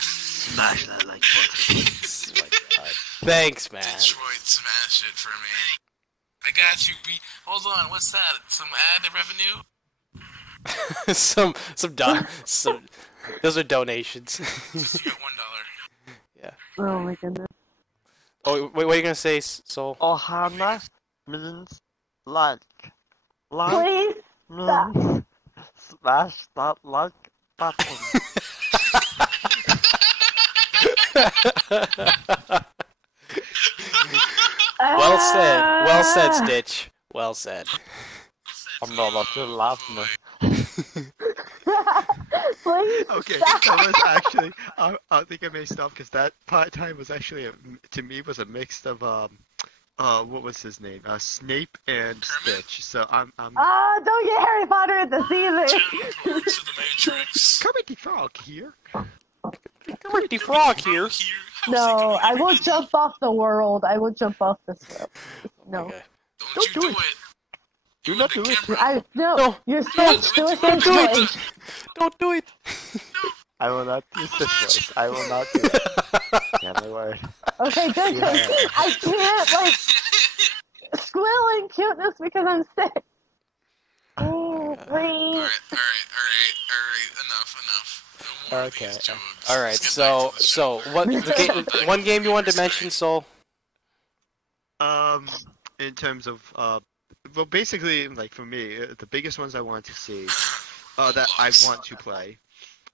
Smash that like button. Oh my God. Thanks, man. Detroit, smash it for me. I got you. Hold on. What's that? Some ad revenue? some those are donations. Just you got $1. Yeah. Oh my goodness. Oh wait, what are you gonna say, Soul? Ohana means like. Like Please stop. means smash that like button. Well said, Stitch. Well said. I'm not allowed to laugh now. Please Okay, stop. that was actually. I think I may stop because that part time was actually to me was a mix of what was his name? Snape and Kermit? Stitch. So I'm Ah, don't get Harry Potter at this either. Turn towards the Matrix. Kermit the Frog here. Kermit the Frog here. No, I will jump off the world. I will jump off this world. No. Okay. Don't you do it. Do not do it. No, you're supposed to do it Don't do it. this way. Don't do it. I will not use this voice. I will not do it. Yeah, my word. Okay, good. Yeah. I can't, squill and cuteness because I'm sick. Oh, please. Alright. Enough. No more Okay. of these jokes. All right. Let's get back to the show. So what? One game you wanted to mention, Soul? In terms of well, basically, like for me, the biggest ones I want to see, that I want to play,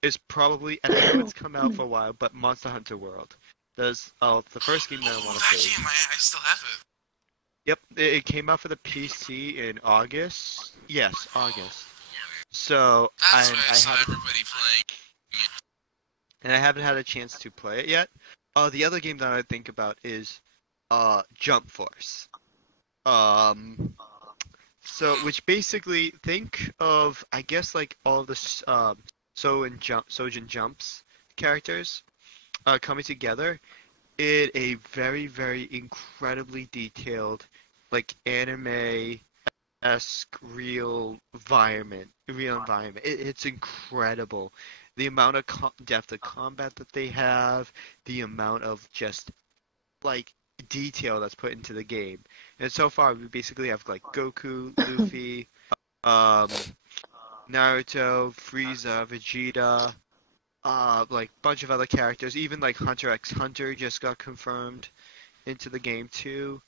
is probably, and I know it's come out for a while, but Monster Hunter World. There's the first game that I want to that see. game, I still have it. Yep, it came out for the PC in August. Yes, August. So That's why I saw haven't, everybody playing it. and I haven't had a chance to play it yet. The other game that I think about is Jump Force. So which basically think of, I guess, like all of the Sojin Jumps characters coming together in a very, very incredibly detailed, like anime-esque real environment. It's incredible. The amount of depth of combat that they have, the amount of just like detail that's put into the game. And so far, we basically have like Goku, Luffy, Naruto, Frieza, Vegeta, like bunch of other characters. Even like Hunter x Hunter just got confirmed into the game too.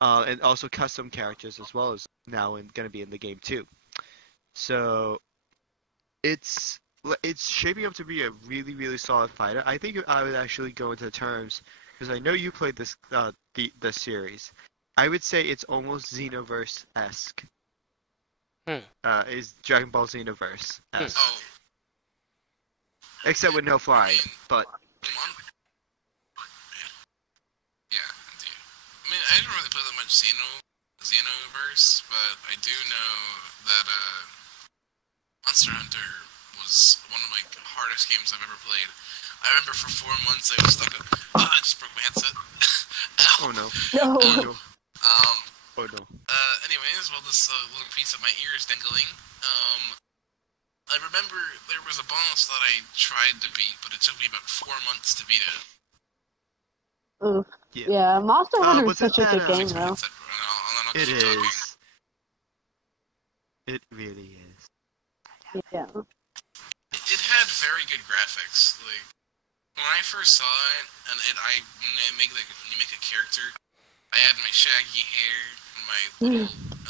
And also custom characters as well as now and gonna be in the game too. So it's shaping up to be a really, really solid fighter. I think I would actually go into terms, because I know you played this the series. I would say it's almost Xenoverse-esque. Is Dragon Ball Xenoverse-esque. Oh, Except with no flying, but... Yeah, indeed. I mean, I didn't really play that much Xenoverse, but I do know that Monster Hunter was one of my hardest games I've ever played. I remember for 4 months I was stuck at... I just broke my headset. Oh no. No. Oh no. Oh no. Anyways, well, this little piece of my ear is dangling. I remember there was a boss that I tried to beat, but it took me about 4 months to beat it. Oof. Yeah. Yeah, Monster Hunter is was it such a good that, game, though. It is. It really is. Yeah. It had very good graphics. Like when I first saw it, and when you make a character, I had my shaggy hair and my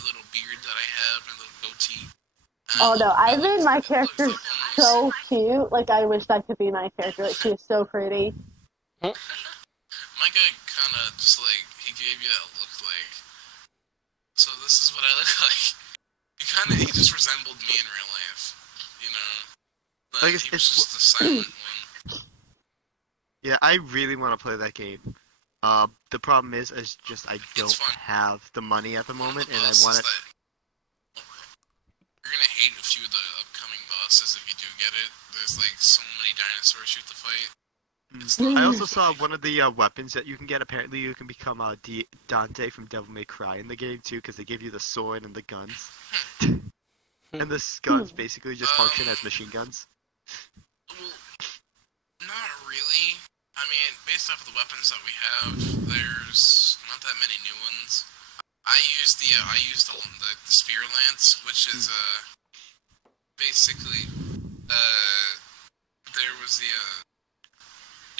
little beard that I have, and a little goatee. Oh no, I made my character so cute. Like, I wished I could be my character. Like, she is so pretty. My guy kind of just like, he gave you that look like, so this is what I look like. He just resembled me in real life, you know. Like, he was just the silent one. Yeah, I really want to play that game. The problem is just I don't have the money at the moment, and I want it. You're gonna hate a few of the upcoming bosses if you do get it. There's like so many dinosaurs you have to fight. I also saw one of the weapons that you can get. Apparently, you can become Dante from Devil May Cry in the game too, because they give you the sword and the guns. And the guns basically just function as machine guns. Well, not really. I mean, based off of the weapons that we have, there's not that many new ones. I used the spear lance, which is basically there was the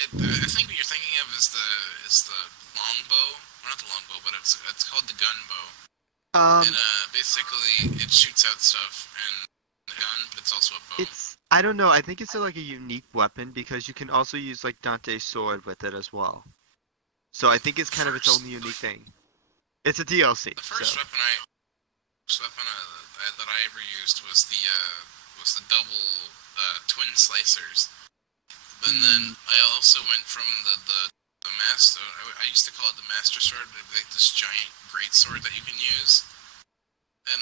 I think what you're thinking of is the longbow, well, not the longbow, but it's called the gunbow. And basically it shoots out stuff and the gun, but it's also a bow. I don't know. I think it's like a unique weapon because you can also use like Dante's sword with it as well. So I think it's kind of its own unique thing. It's a DLC. The first weapon that I ever used was the double twin slicers. But then I also went from the master. I used to call it the master sword, but like this giant great sword that you can use. And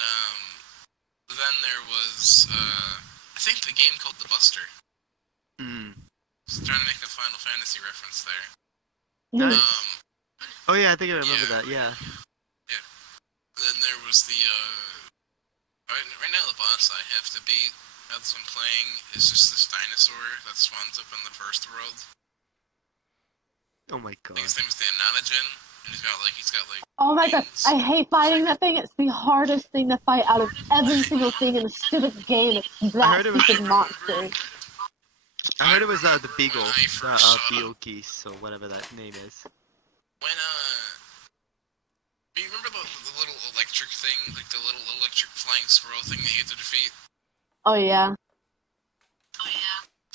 then there was I think the game called the Buster. Just trying to make a Final Fantasy reference there. Nice. Oh yeah, I think I remember that. Yeah. Yeah. And then there was the right now the boss I have to beat as I'm playing is just this dinosaur that spawns up in the first world. Oh my god. I think his name is the Ananagen, and he's got like. Oh my god, I hate fighting that thing. It's the hardest thing to fight out of every single thing in the stupid game. It's that stupid monster. I heard it was the Beagle, the Beagle Geese, or whatever that name is. You remember the little electric thing, like the little electric flying squirrel thing that you had to defeat? Oh yeah.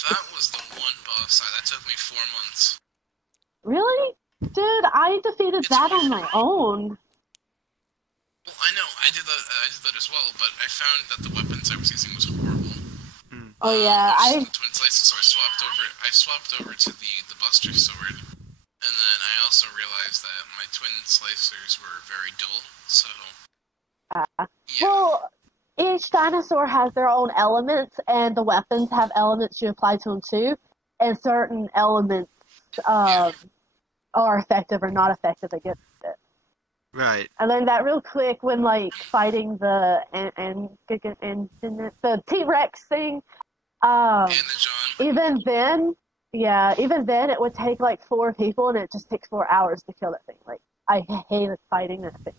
That was the one boss that took me 4 months. Really? Dude, I defeated that on my own. Well, I know, I did that as well, but I found that the weapons I was using was horrible. Oh yeah, The twin slices, so I swapped over to the Buster Sword, and then I also realized that my twin slicers were very dull, so... Yeah. Well, each dinosaur has their own elements, and the weapons have elements you apply to them too, and certain elements are effective or not effective against it. Right. I learned that real quick when like fighting the T-Rex thing. Even then it would take like 4 people, and it just takes 4 hours to kill that thing. Like, I hated fighting that thing.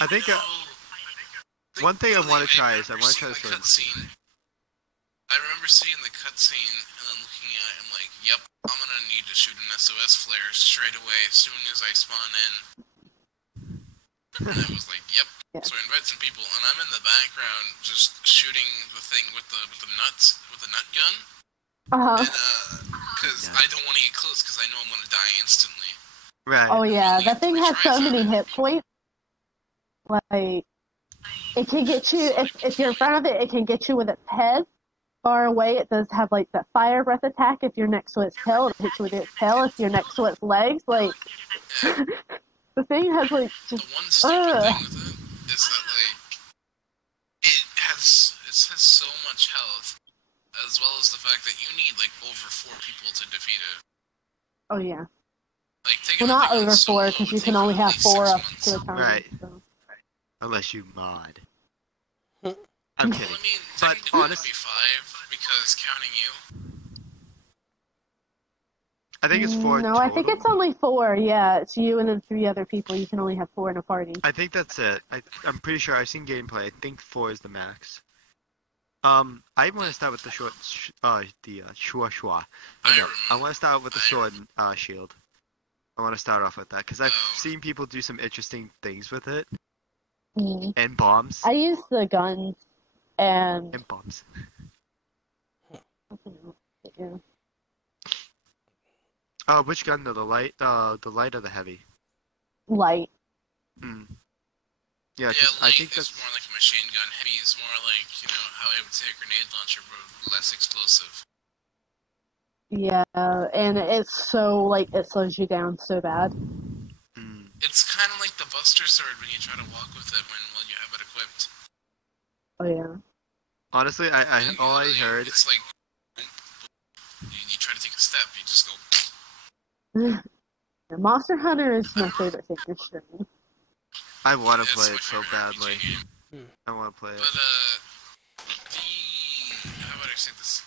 I think one thing I want to try is the cutscene. I remember seeing the cutscene and then looking at it and like, yep, I'm gonna need to shoot an SOS flare straight away as soon as I spawn in. And I was like, yep. Yeah. So I invite some people, and I'm in the background just shooting the thing with the nut gun. Because I don't want to get close because I know I'm gonna die instantly. Right. Oh yeah, that thing has so many hit points. Like, it can get you if you're in front of it. It can get you with its head. Far away, it does have like that fire breath attack. If you're next to its tail, it hits you with its tail. If you're next to its legs, like the thing has like just. The one stupid thing with it is that like it has so much health, as well as the fact that you need like over 4 people to defeat it. Oh yeah. Like, well, not over 4 because you can only have 4 up to a time. Right. So. Unless you mod. I'm kidding. Well, I mean, but honestly, 5 because counting you. I think it's 4. No, total. I think it's only 4. Yeah, it's you and then 3 other people. You can only have 4 in a party. I think that's it. I'm pretty sure I've seen gameplay. I think 4 is the max. I want to start with the shua. I want to start with the sword and shield. I want to start off with that because I've seen people do some interesting things with it. And bombs. I use the guns and bombs. Yeah. Which gun though? The light or the heavy? Light. Yeah, Yeah, light I think is more like a machine gun. Heavy is more like, how I would say a grenade launcher, but less explosive. Yeah, and it's so, like, it slows you down so bad. It's kind of like the Buster Sword when you try to walk with it while you have it equipped. Oh, yeah. Honestly, all I heard... It's like... You try to take a step, you just go... Monster Hunter is my favorite thing for sure. I want to play it so badly. I want to play it. But, how would I say this?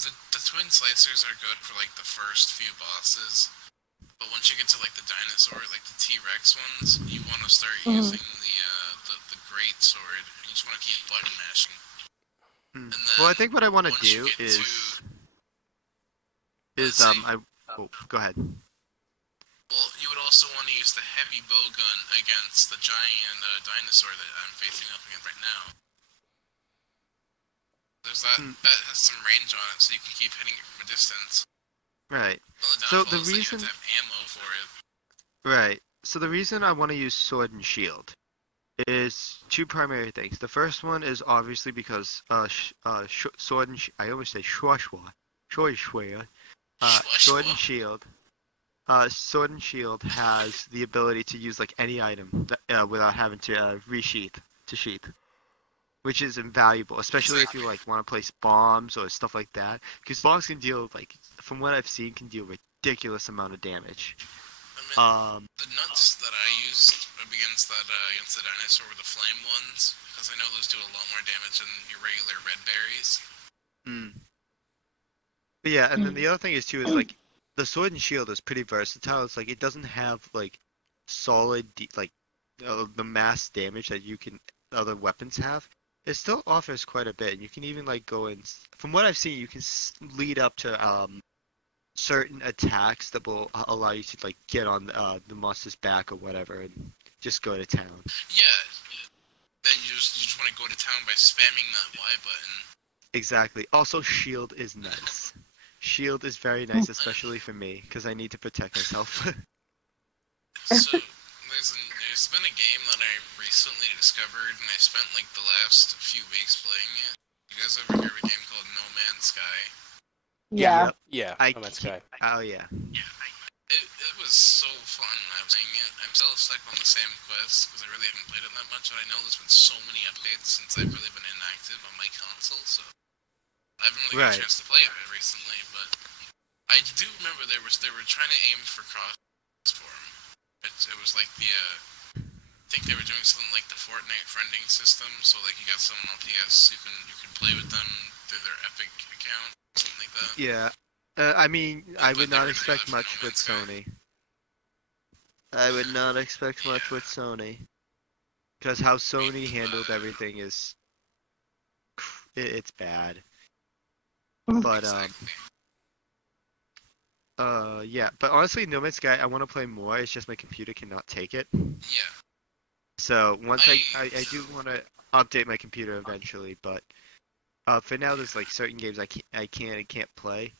The twin slicers are good for, like, the first few bosses. But once you get to, like, the dinosaur, like the T-Rex ones, you want to start using the great sword. You just want to keep button mashing. And then, well, I think what I want to do is go ahead. Well, you would also want to use the heavy bow gun against the giant dinosaur that I'm facing up against right now. There's that has some range on it, so you can keep hitting it from a distance. Right. Well, the reason you have to have ammo for it. Right. So the reason I want to use sword and shield is 2 primary things. The first one is obviously because sword and I always say sword and shield. Sword and shield has the ability to use like any item without having to sheath, which is invaluable, especially if you like want to place bombs or stuff like that. Because bombs can deal, like, from what I've seen, can deal ridiculous amount of damage. I mean, the nuts that I used against the dinosaur were the flame ones, because I know those do a lot more damage than your regular red berries. But yeah, and then the other thing is too is like the sword and shield is pretty versatile. It's like it doesn't have like solid the mass damage that other weapons have. It still offers quite a bit, and you can even like go in. From what I've seen, you can lead up to certain attacks that will allow you to like get on the monster's back or whatever and just go to town. Yeah. Then you just want to go to town by spamming that Y button. Exactly. Also, shield is nice. Shield is very nice, especially for me, because I need to protect myself. So, there's been a game that I recently discovered, and I spent like the last few weeks playing it. You guys ever hear of a game called No Man's Sky? Yeah. Yeah, I No Man's Sky. Oh yeah. It was so fun when I was playing it. I'm still stuck on the same quest, because I really haven't played it that much, but I know there's been so many updates since I've really been inactive on my console, so I haven't really got a chance to play it recently, but I do remember they were trying to aim for cross-platform. It was like I think they were doing something like the Fortnite friending system, so like you got someone on PS, you can play with them through their Epic account, something like that. Yeah. I mean, I would not expect much with Sony. I would not expect much with Sony. Because how Sony handled everything is... It's bad. But, yeah. But honestly, No Man's Sky, I want to play more, it's just my computer cannot take it. Yeah. So, once I do want to update my computer eventually, but... for now, there's like certain games I can't play.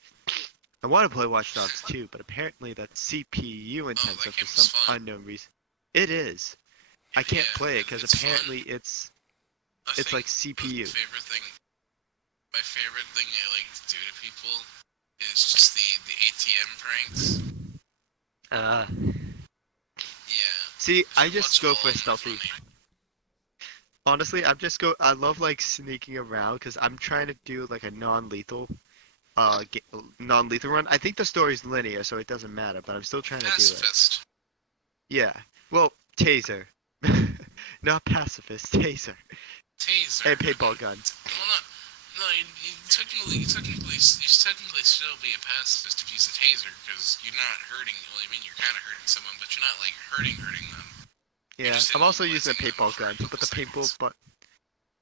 I want to play Watch Dogs 2, but apparently that's CPU intensive for some unknown reason. It is. I can't play it because apparently it's like CPU. My favorite thing I like to do to people is just the ATM pranks. Yeah. See, I just go for stealthy. Honestly, I love like sneaking around because I'm trying to do like a non-lethal run. I think the story's linear, so it doesn't matter, but I'm still trying to do it. Pacifist. Yeah. Well, taser. Not pacifist, taser. Taser. And paintball gun. Well, no, you technically still be a pacifist if you use a taser, because you're not hurting. Well, I mean, you're kind of hurting someone, but you're not like hurting them. Yeah, I'm also using a paintball gun, but the paintball,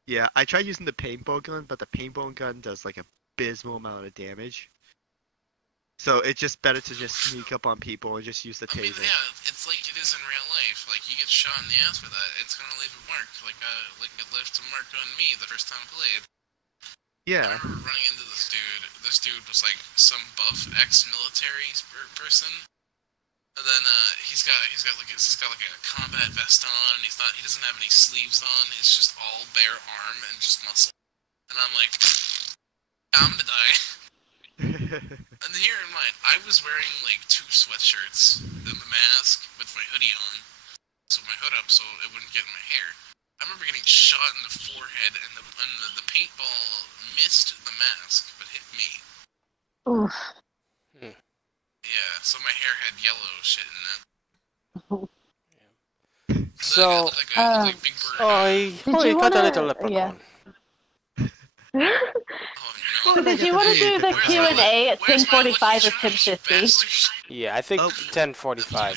yeah, I tried using the paintball gun, but the paintball gun does like a abysmal amount of damage. So it's just better to just sneak up on people and just use the taser. I mean, yeah, it's like it is in real life. Like, you get shot in the ass for that, it's gonna leave a mark. Like it left a mark on me the first time I played. Yeah. I remember running into this dude. This dude was like some buff ex-military person. And then he's got like a combat vest on. He doesn't have any sleeves on. It's just all bare arm and just muscle. And I'm like, I'm gonna die. And then here in mind, I was wearing like 2 sweatshirts and the mask with my hoodie on, so my hood up so it wouldn't get in my hair. I remember getting shot in the forehead, and the paintball missed the mask but hit me. Oof. Yeah, so my hair had yellow shit in it. So, like big bird. Did you cut a wanna- little leprechaun. Oh no. So did you want to do the Q&A at Where's my lucky 10:45 or charms, you 10:50? bastard? Yeah, I think 10:45.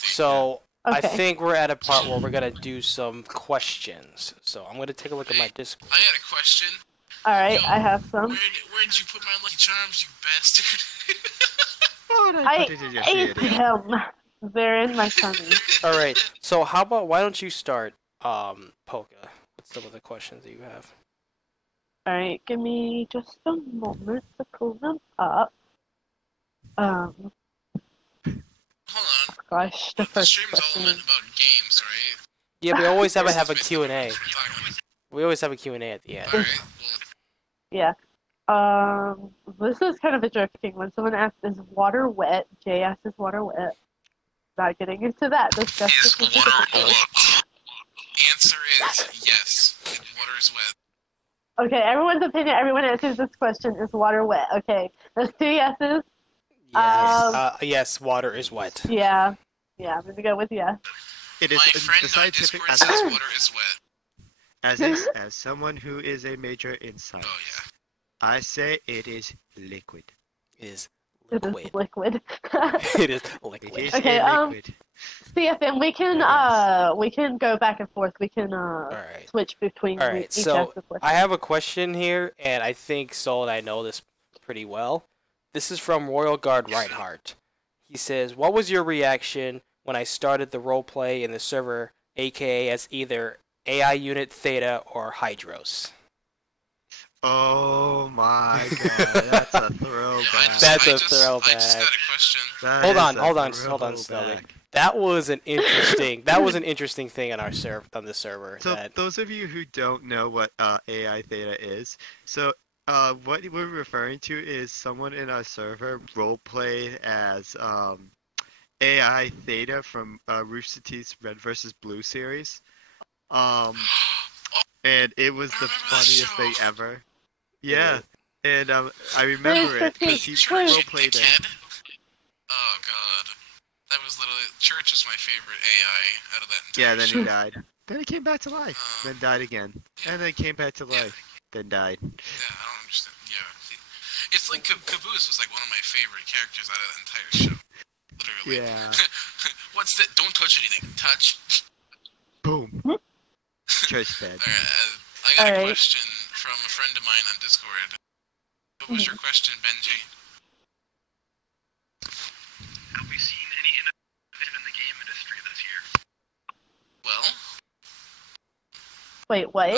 So Okay. I think we're at a part where we're gonna do some questions. So I'm gonna take a look at my Discord. I had a question. All right, Yo, I have some. Where did you put my lucky charms, you bastard? I ate them. They're in my tummy. All right. So how about why don't you start, Polka? What's some of the questions that you have? All right, give me just a moment to pull them up. Hold on. Gosh, the The first stream's all question. meant about games, right? Yeah, we always have a That's Q&A. basically what we're talking about. We always have a Q&A at the end. Alright, well, Yeah. This is kind of a joking one. Someone asked, "Is water wet?" Jay asked, "Is water wet?" Not getting into that. is Disgusting. water wet? Answer is yes. Water is wet. Okay, everyone's opinion. Everyone answers this question. Is water wet? Okay, there's 2 yeses. Yes. Yes, water is wet. Yeah. Yeah, I'm gonna go with yes. It is My the friend on scientific Discord says water is wet. as someone who is a major in science. Oh yeah. I say it is liquid. It is It liquid. is liquid. It is It liquid. is Okay, a liquid. CFM, we can go back and forth. We can Alright. switch between Alright, each so answer question. I have a question here, and I think Sol and I know this pretty well. This is from Royal Guard Reinhardt. He says, "What was your reaction when I started the roleplay in the server, aka as either AI Unit Theta or Hydros?" Oh my god, that's a throwback. That's a I just throwback. got a question. That Hold is on, a hold on, Snelly. throwback. That was an interesting thing on our on the server. So That those of you who don't know what AI Theta is, so what we're referring to is someone in our server roleplayed as AI Theta from Rooster Teeth's Red vs. Blue series. And it was the funniest thing ever. Yeah, and I remember it because he roleplayed it. Oh god. That was literally... Church is my favorite AI out of that entire Yeah, then show. he died. Then he came back to life. Then died again. And then came back to life. Then died. Yeah, I don't understand. Yeah. It's like Caboose was like one of my favorite characters out of the entire show. Literally. Yeah. What's that? Don't touch anything. Touch. Boom. Church dead. I got a Alright. question from a friend of mine on Discord. What was your question, Benji? Have we seen any innovation in the game industry this year? Well, Wait, what?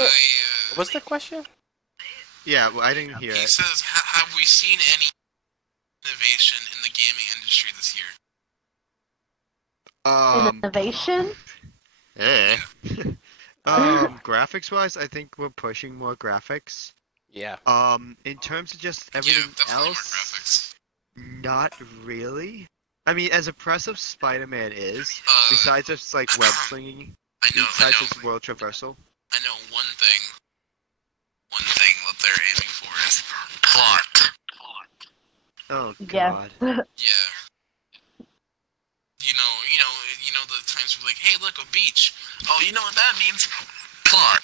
what's the question? Yeah, well, I didn't hear he it. says, have we seen any innovation in the gaming industry this year? Innovation? Graphics wise, I think we're pushing more graphics. Yeah. In terms of just Yeah, everything definitely more else, graphics. not really. I mean, as impressive Spider-Man is, besides just like web slinging, I know, besides his world traversal. I know one thing. One thing that they're aiming for is plot. Oh Yes. god. Yeah. You know the times we're like, hey, look, a beach. Oh, you know what that means? Plot.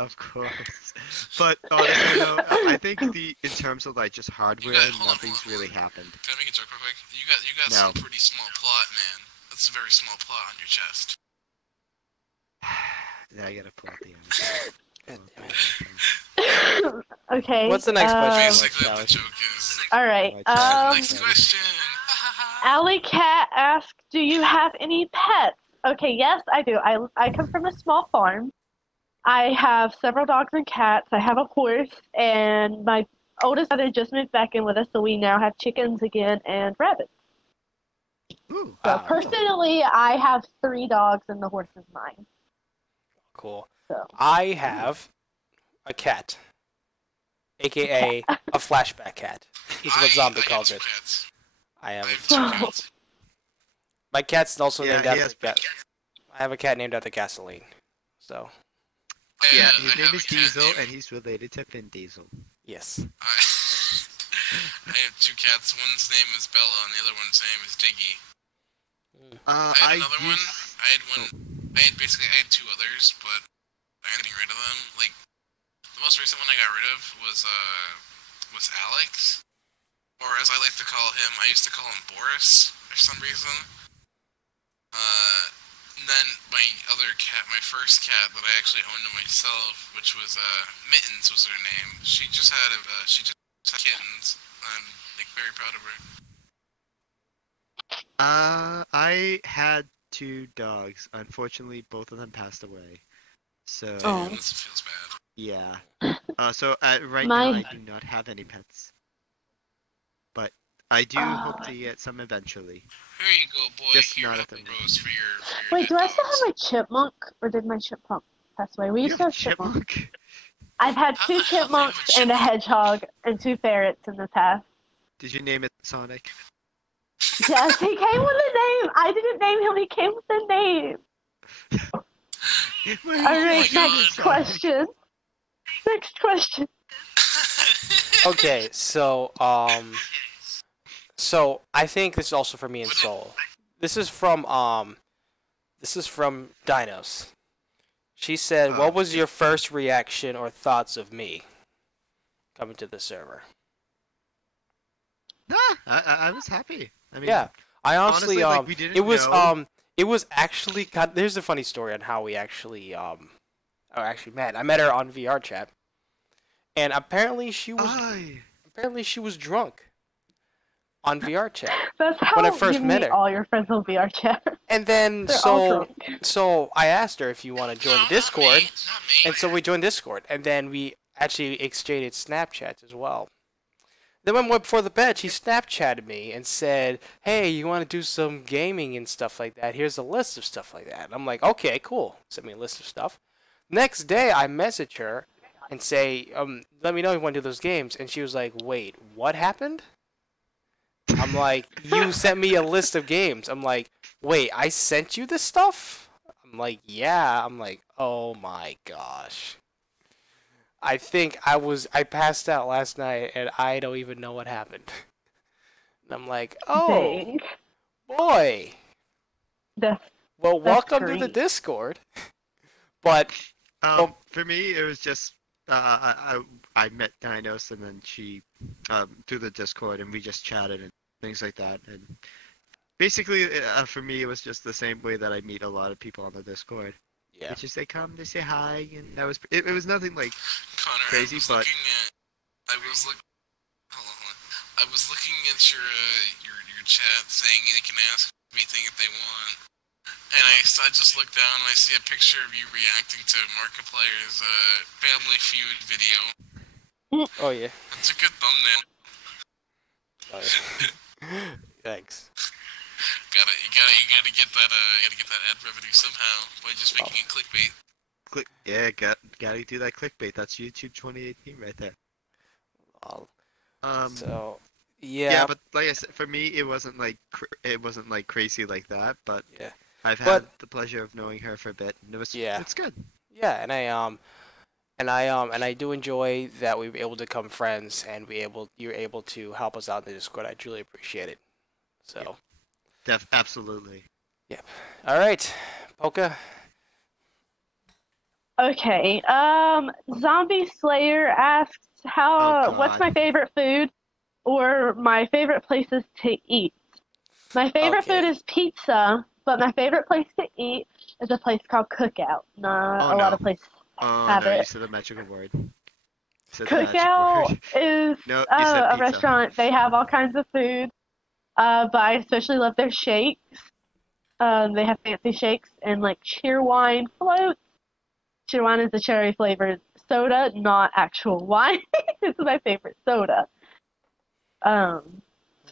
Of course. But honestly, though, I think in terms of like just hardware, hold on. nothing's really happened. Can I make a joke real quick? You got No. some pretty small plot, man. That's a very small plot on your chest. Yeah, I gotta pull out the God damn it. Okay. What's the next question? Basically, what the Sally? joke is. Alright. Next question. Alley Cat asked, "Do you have any pets?" Okay, yes, I do. I come from a small farm. I have several dogs and cats. I have a horse, and my oldest brother just moved back in with us, so we now have chickens again and rabbits. Ooh. So Wow. personally, I have 3 dogs, and the horse is mine. Cool. So. I have a cat, aka a flashback cat. Is what Zombie calls it. Cats. I have. I have 2 cats. My cat's also Yeah, named he after. has I have a cat named after gasoline. So Yeah, And his I name have is a cat Diesel, named- and he's related to Vin Diesel. yes. I have 2 cats. One's name is Bella, and the other one's name is Diggy. I had another one. I had 2 others, but I ended getting rid of them. Like the most recent one I got rid of was Alex, or as I like to call him, I used to call him Boris for some reason. And then my other cat, my first cat that I actually owned to myself, which was Mittens was her name. She just had kittens. I'm like very proud of her. I had 2 dogs. Unfortunately, both of them passed away. So Oh. This feels bad. yeah. So right My- now I do not have any pets, but I do hope to get some eventually. Here you go, boy. Just Here, not up at the the moment. rose for your Wait, dead do I still dogs. have my chipmunk, or did my chipmunk pass away? We You used to have a have chipmunks. chipmunk? I've had How 2 the hell do you have a chipmunks and a chipmunk? hedgehog and 2 ferrets in the past. Did you name it Sonic? Yes, he came with a name. I didn't name him. He came with a name. Wait, All right, God. next question. Next question. Okay, so so I think this is also for me and Soul. This is from Dinos. She said, "What was your first reaction or thoughts of me coming to the server?" Nah, I was happy. I mean, Yeah, I honestly, like, we didn't it was know. it was actually there's a funny story on how we actually actually met. I met her on VrChat, and apparently she was Aye. drunk on VrChat That's how when I first you met meet her. all your friends on VrChat. And then They're all so I asked her if you want to join the Discord, Not me. and so we joined Discord, and then we actually exchanged Snapchats as well. Then one went before the bed, she Snapchatted me and said, "Hey, you want to do some gaming and stuff like that? Here's a list of stuff like that." And I'm like, "Okay, cool." Sent me a list of stuff. Next day, I message her and say, "Let me know if you want to do those games." And she was like, "Wait, what happened?" I'm like, "You sent me a list of games." I'm like, "Wait, I sent you this stuff?" I'm like, "Yeah." I'm like, "Oh my gosh." I think I passed out last night and I don't even know what happened. And I'm like, "Oh, Dang. boy. That's Well, welcome to the great. Discord." But For me, it was just I met Dinos and then she through the Discord and we just chatted and things like that. And basically, for me, it was just the same way that I meet a lot of people on the Discord. yeah. It's just they come, they say hi, and that was it was nothing like Connor, crazy, I was but looking at your chat saying they can ask anything if they want. And I just looked down and I see a picture of you reacting to Markiplier's Family Feud video. Oh yeah. It's a good thumbnail. Oh, yeah. Thanks. You gotta get that ad revenue somehow by just making it clickbait. Gotta do that clickbait. That's YouTube 2018 right there. So Yeah, but like I said, for me, it wasn't like crazy like that. But yeah. I've had the pleasure of knowing her for a bit, and it's good. Yeah, and I do enjoy that we were able to become friends and you're able to help us out in the Discord. I truly appreciate it. So. Absolutely. Yep. All right, Polka. Okay. Zombie Slayer asks what's my favorite food or my favorite places to eat. My favorite food is pizza, but my favorite place to eat is a place called Cookout. Not a lot of places have You it. said the magical word. Cookout is No, a restaurant. They have all kinds of food, but I especially love their shakes. They have fancy shakes and like cheerwine floats. Cheerwine is a cherry flavored soda, not actual wine. It's my favorite soda.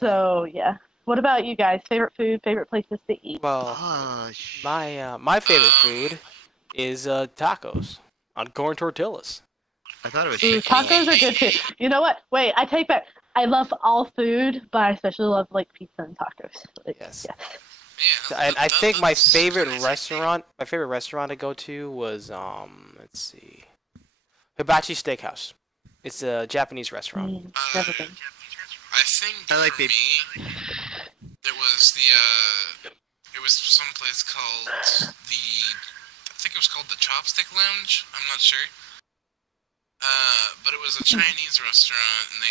So yeah. What about you guys? Favorite food, favorite places to eat? Well, my favorite food is tacos on corn tortillas. I thought it was tacos are good too. You know what? Wait, I take back. I love all food, but I especially love like pizza and tacos. Yes. And I think my favorite restaurant to go to was let's see, Hibachi Steakhouse. It's a Japanese restaurant. Never been. I think for me, there was it was some place called I think it was called the Chopstick Lounge. I'm not sure. But it was a Chinese restaurant, and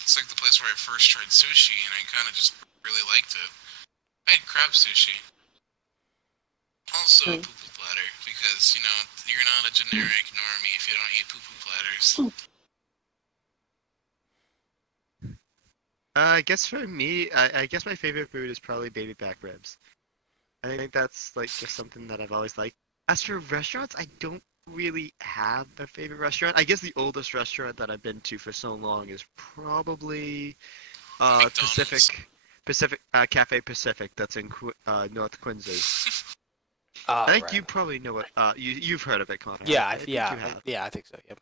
it's like the place where I first tried sushi, and I kind of just really liked it. I had crab sushi. Also a poo-poo platter, because, you're not a generic normie if you don't eat poo-poo platters. I guess for me, I guess my favorite food is probably baby back ribs. I think that's like just something that I've always liked. As for restaurants, I don't really have a favorite restaurant. I guess the oldest restaurant that I've been to for so long is probably Pacific Cafe Pacific. That's in North Quincy. I think you probably know what you've heard of it, Connor. Yeah, I think so. Yep.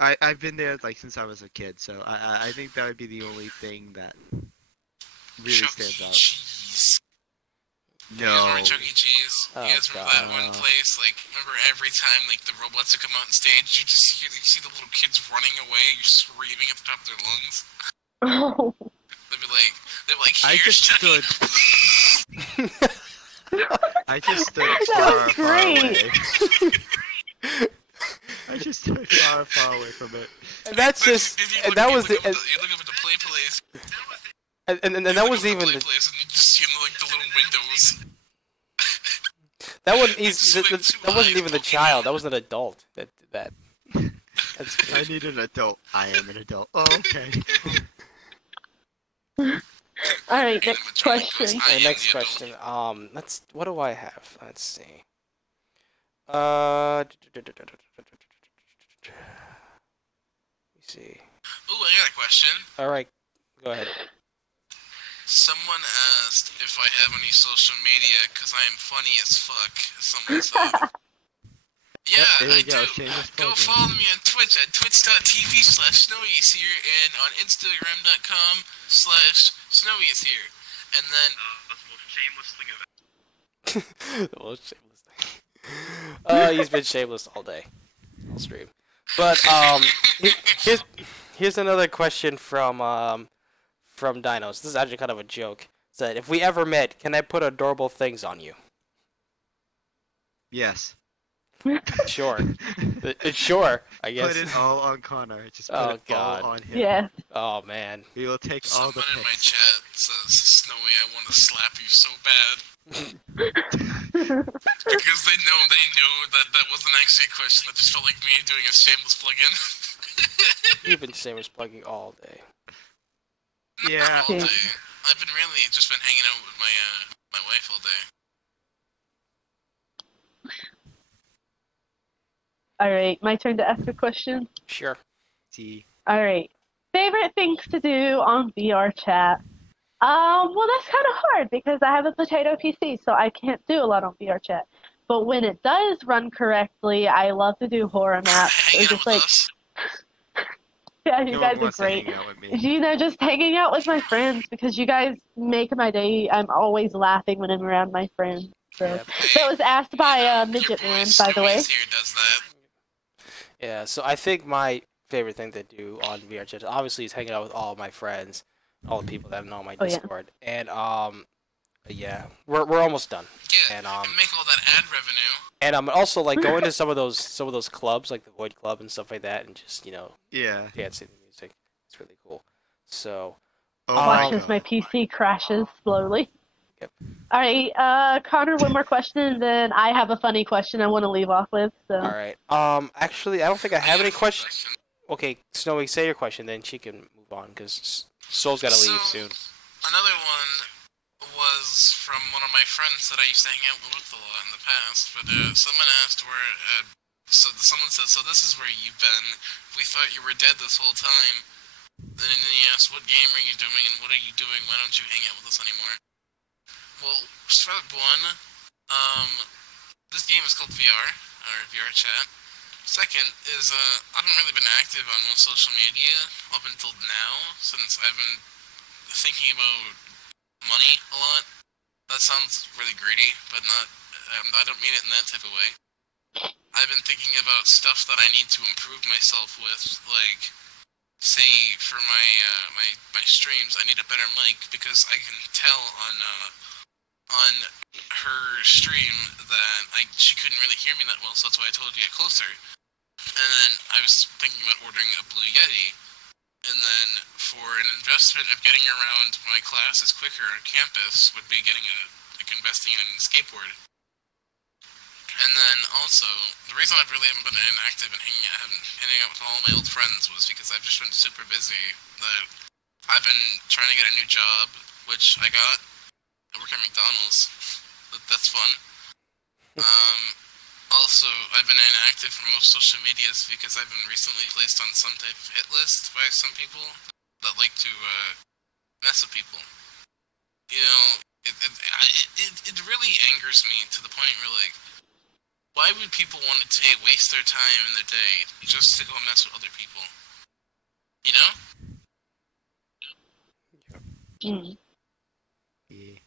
I've been there like since I was a kid, so I think that would be the only thing that really stands out. Cheese. No. You guys remember Chuck E. Cheese? Oh, you guys remember that one place? Like, remember every time like the robots would come out on stage, you see the little kids running away, you're screaming at the top of their lungs. Oh. They'd be like, here's Chucky. I just stood far, far away. I just stood far, far away from it. And that's just, and that was the. You look up at the play place. And that was even the. Place and you just see the little windows. That wasn't even the child. That was an adult. That. That's I need an adult. I am an adult. Oh, okay. All right, next question. Okay, next question. What do I have? Let's see. Let me see. Ooh, I got a question. All right, go ahead. Someone asked if I have any social media because I am funny as fuck. Someone said. Yeah, There I you go, do. shameless Go plugging. follow me on Twitch at twitch.tv/snowyishere and on instagram.com/snowyishere. And then That's the most shameless thing of The most shameless thing. He's been shameless all day, all stream. But here's another question from Dinos. This is actually kind of a joke. It said, if we ever met, can I put adorable things on you? Yes. Sure. Sure, I guess. Put it all on Connor. Just put Oh, it God. all on him. Yeah. Oh man. We will take all someone the in my pics. chat says, Snowy, I want to slap you so bad. Because they knew that wasn't actually a question. That just felt like me doing a shameless plug-in. You've been shameless plugging all day. Yeah. Not all day. I've been hanging out with my wife all day. All right, my turn to ask a question. Sure. See. All right, favorite things to do on VrChat. Well, that's kind of hard because I have a potato PC, so I can't do a lot on VrChat. But when it does run correctly, I love to do horror maps. Hanging Or out just with like, us. yeah, you No guys one are wants to great. hang out with me. You know, just hanging out with my friends because you guys make my day. I'm always laughing when I'm around my friends. So Yep. that was asked by Your Midget boy Man, by the way. Snowy's here does that. Yeah, so I think my favorite thing to do on VRChat obviously is hanging out with all of my friends, all the people that know on my Oh, yeah. Discord. And yeah, we're almost done. Yeah, And make all that ad revenue. and I'm also like going to some of those clubs like the Void Club and stuff like that, and just Yeah. dancing to music. It's really cool. So Oh Watch my as my god. PC crashes slowly. Yep. All right, Connor, one more question, and then I have a funny question I want to leave off with. So. all right. Actually, I don't think I have any questions. Okay, Snowy, say your question, then she can move on because Soul's got to leave So, soon. Another one was from one of my friends that I used to hang out with a lot in the past. But someone asked where. Someone said, "So this is where you've been. We thought you were dead this whole time." Then he asked, "What game are you doing, and what are you doing? Why don't you hang out with us anymore?" Well, step one, this game is called VR, or VrChat. Second is, I haven't really been active on most social media up until now, since I've been thinking about money a lot. That sounds really greedy, but not, I don't mean it in that type of way. I've been thinking about stuff that I need to improve myself with, like, say, for my streams, I need a better mic, because I can tell on her stream that she couldn't really hear me that well, so that's why I told her to get closer. And then I was thinking about ordering a Blue Yeti. And then for an investment of getting around my classes quicker on campus would be getting investing in a skateboard. And then also, the reason I really haven't been inactive and hanging out with all my old friends was because I've just been super busy. That I've been trying to get a new job, which I got. I work at McDonald's. That's fun. Also, I've been inactive from most social medias because I've been recently placed on some type of hit list by some people that like to mess with people. You know, it really angers me to the point where, like, why would people want to waste their time in their day just to go mess with other people? You know? Mm. Yeah.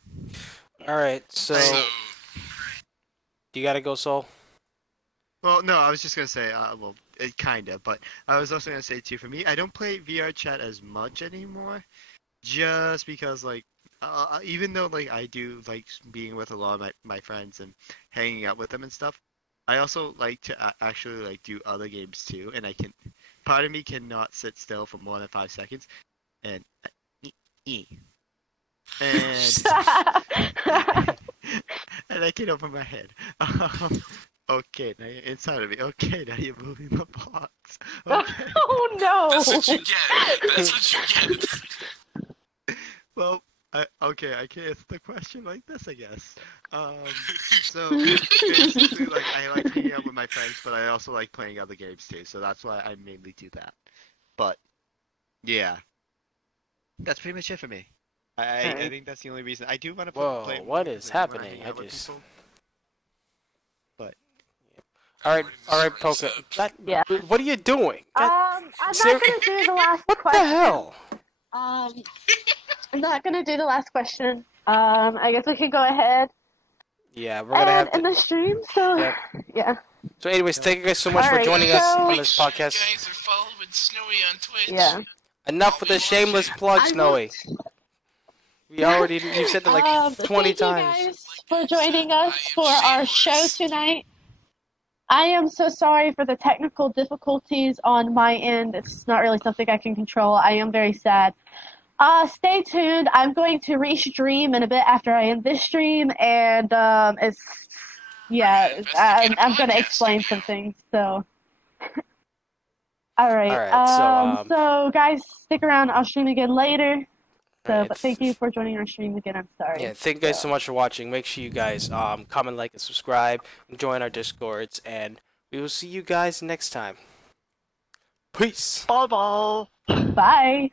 All right, so you gotta go, Soul. Well, no, I was just gonna say, well, it kinda, but I was also gonna say too, for me, I don't play VrChat as much anymore, just because, like, even though, like, I do like being with a lot of my friends and hanging out with them and stuff, I also like to actually, like, do other games too, and part of me cannot sit still for more than 5 seconds, and, and, and I can open my head. Okay, now you're inside of me. Okay, now you're moving the box. Okay. Oh no! That's what you get. That's what you get. Well, okay, I can answer the question like this, I guess. So basically, like, I like hanging out with my friends, but I also like playing other games too. So that's why I mainly do that. But yeah, that's pretty much it for me. I think that's the only reason I do want to play. Whoa, what is happening? I just. All right, Poker. Yeah. What are you doing? I'm not gonna do the last What question. the hell? I'm not gonna do the last question. I guess we can go ahead Yeah, we're gonna have and end to. the stream. So Yep. yeah. So, anyways, thank you guys so much for Alright, joining us so- on this You podcast. guys are following Snowy on Twitch. Yeah. Enough with the shameless plug, Snowy. We already you said that like 20 thank times. you guys for joining us for our show tonight. I am so sorry for the technical difficulties on my end. It's not really something I can control. I am very sad. Stay tuned. I'm going to re-stream in a bit after I end this stream, and I'm going to explain some things. So, all right. So guys, stick around. I'll stream again later. So, Right, but thank you for joining our stream again. I'm sorry. Yeah, thank you guys so much for watching. Make sure you guys comment, like, and subscribe, and join our Discords, and we will see you guys next time. Peace. Bye bye. Bye.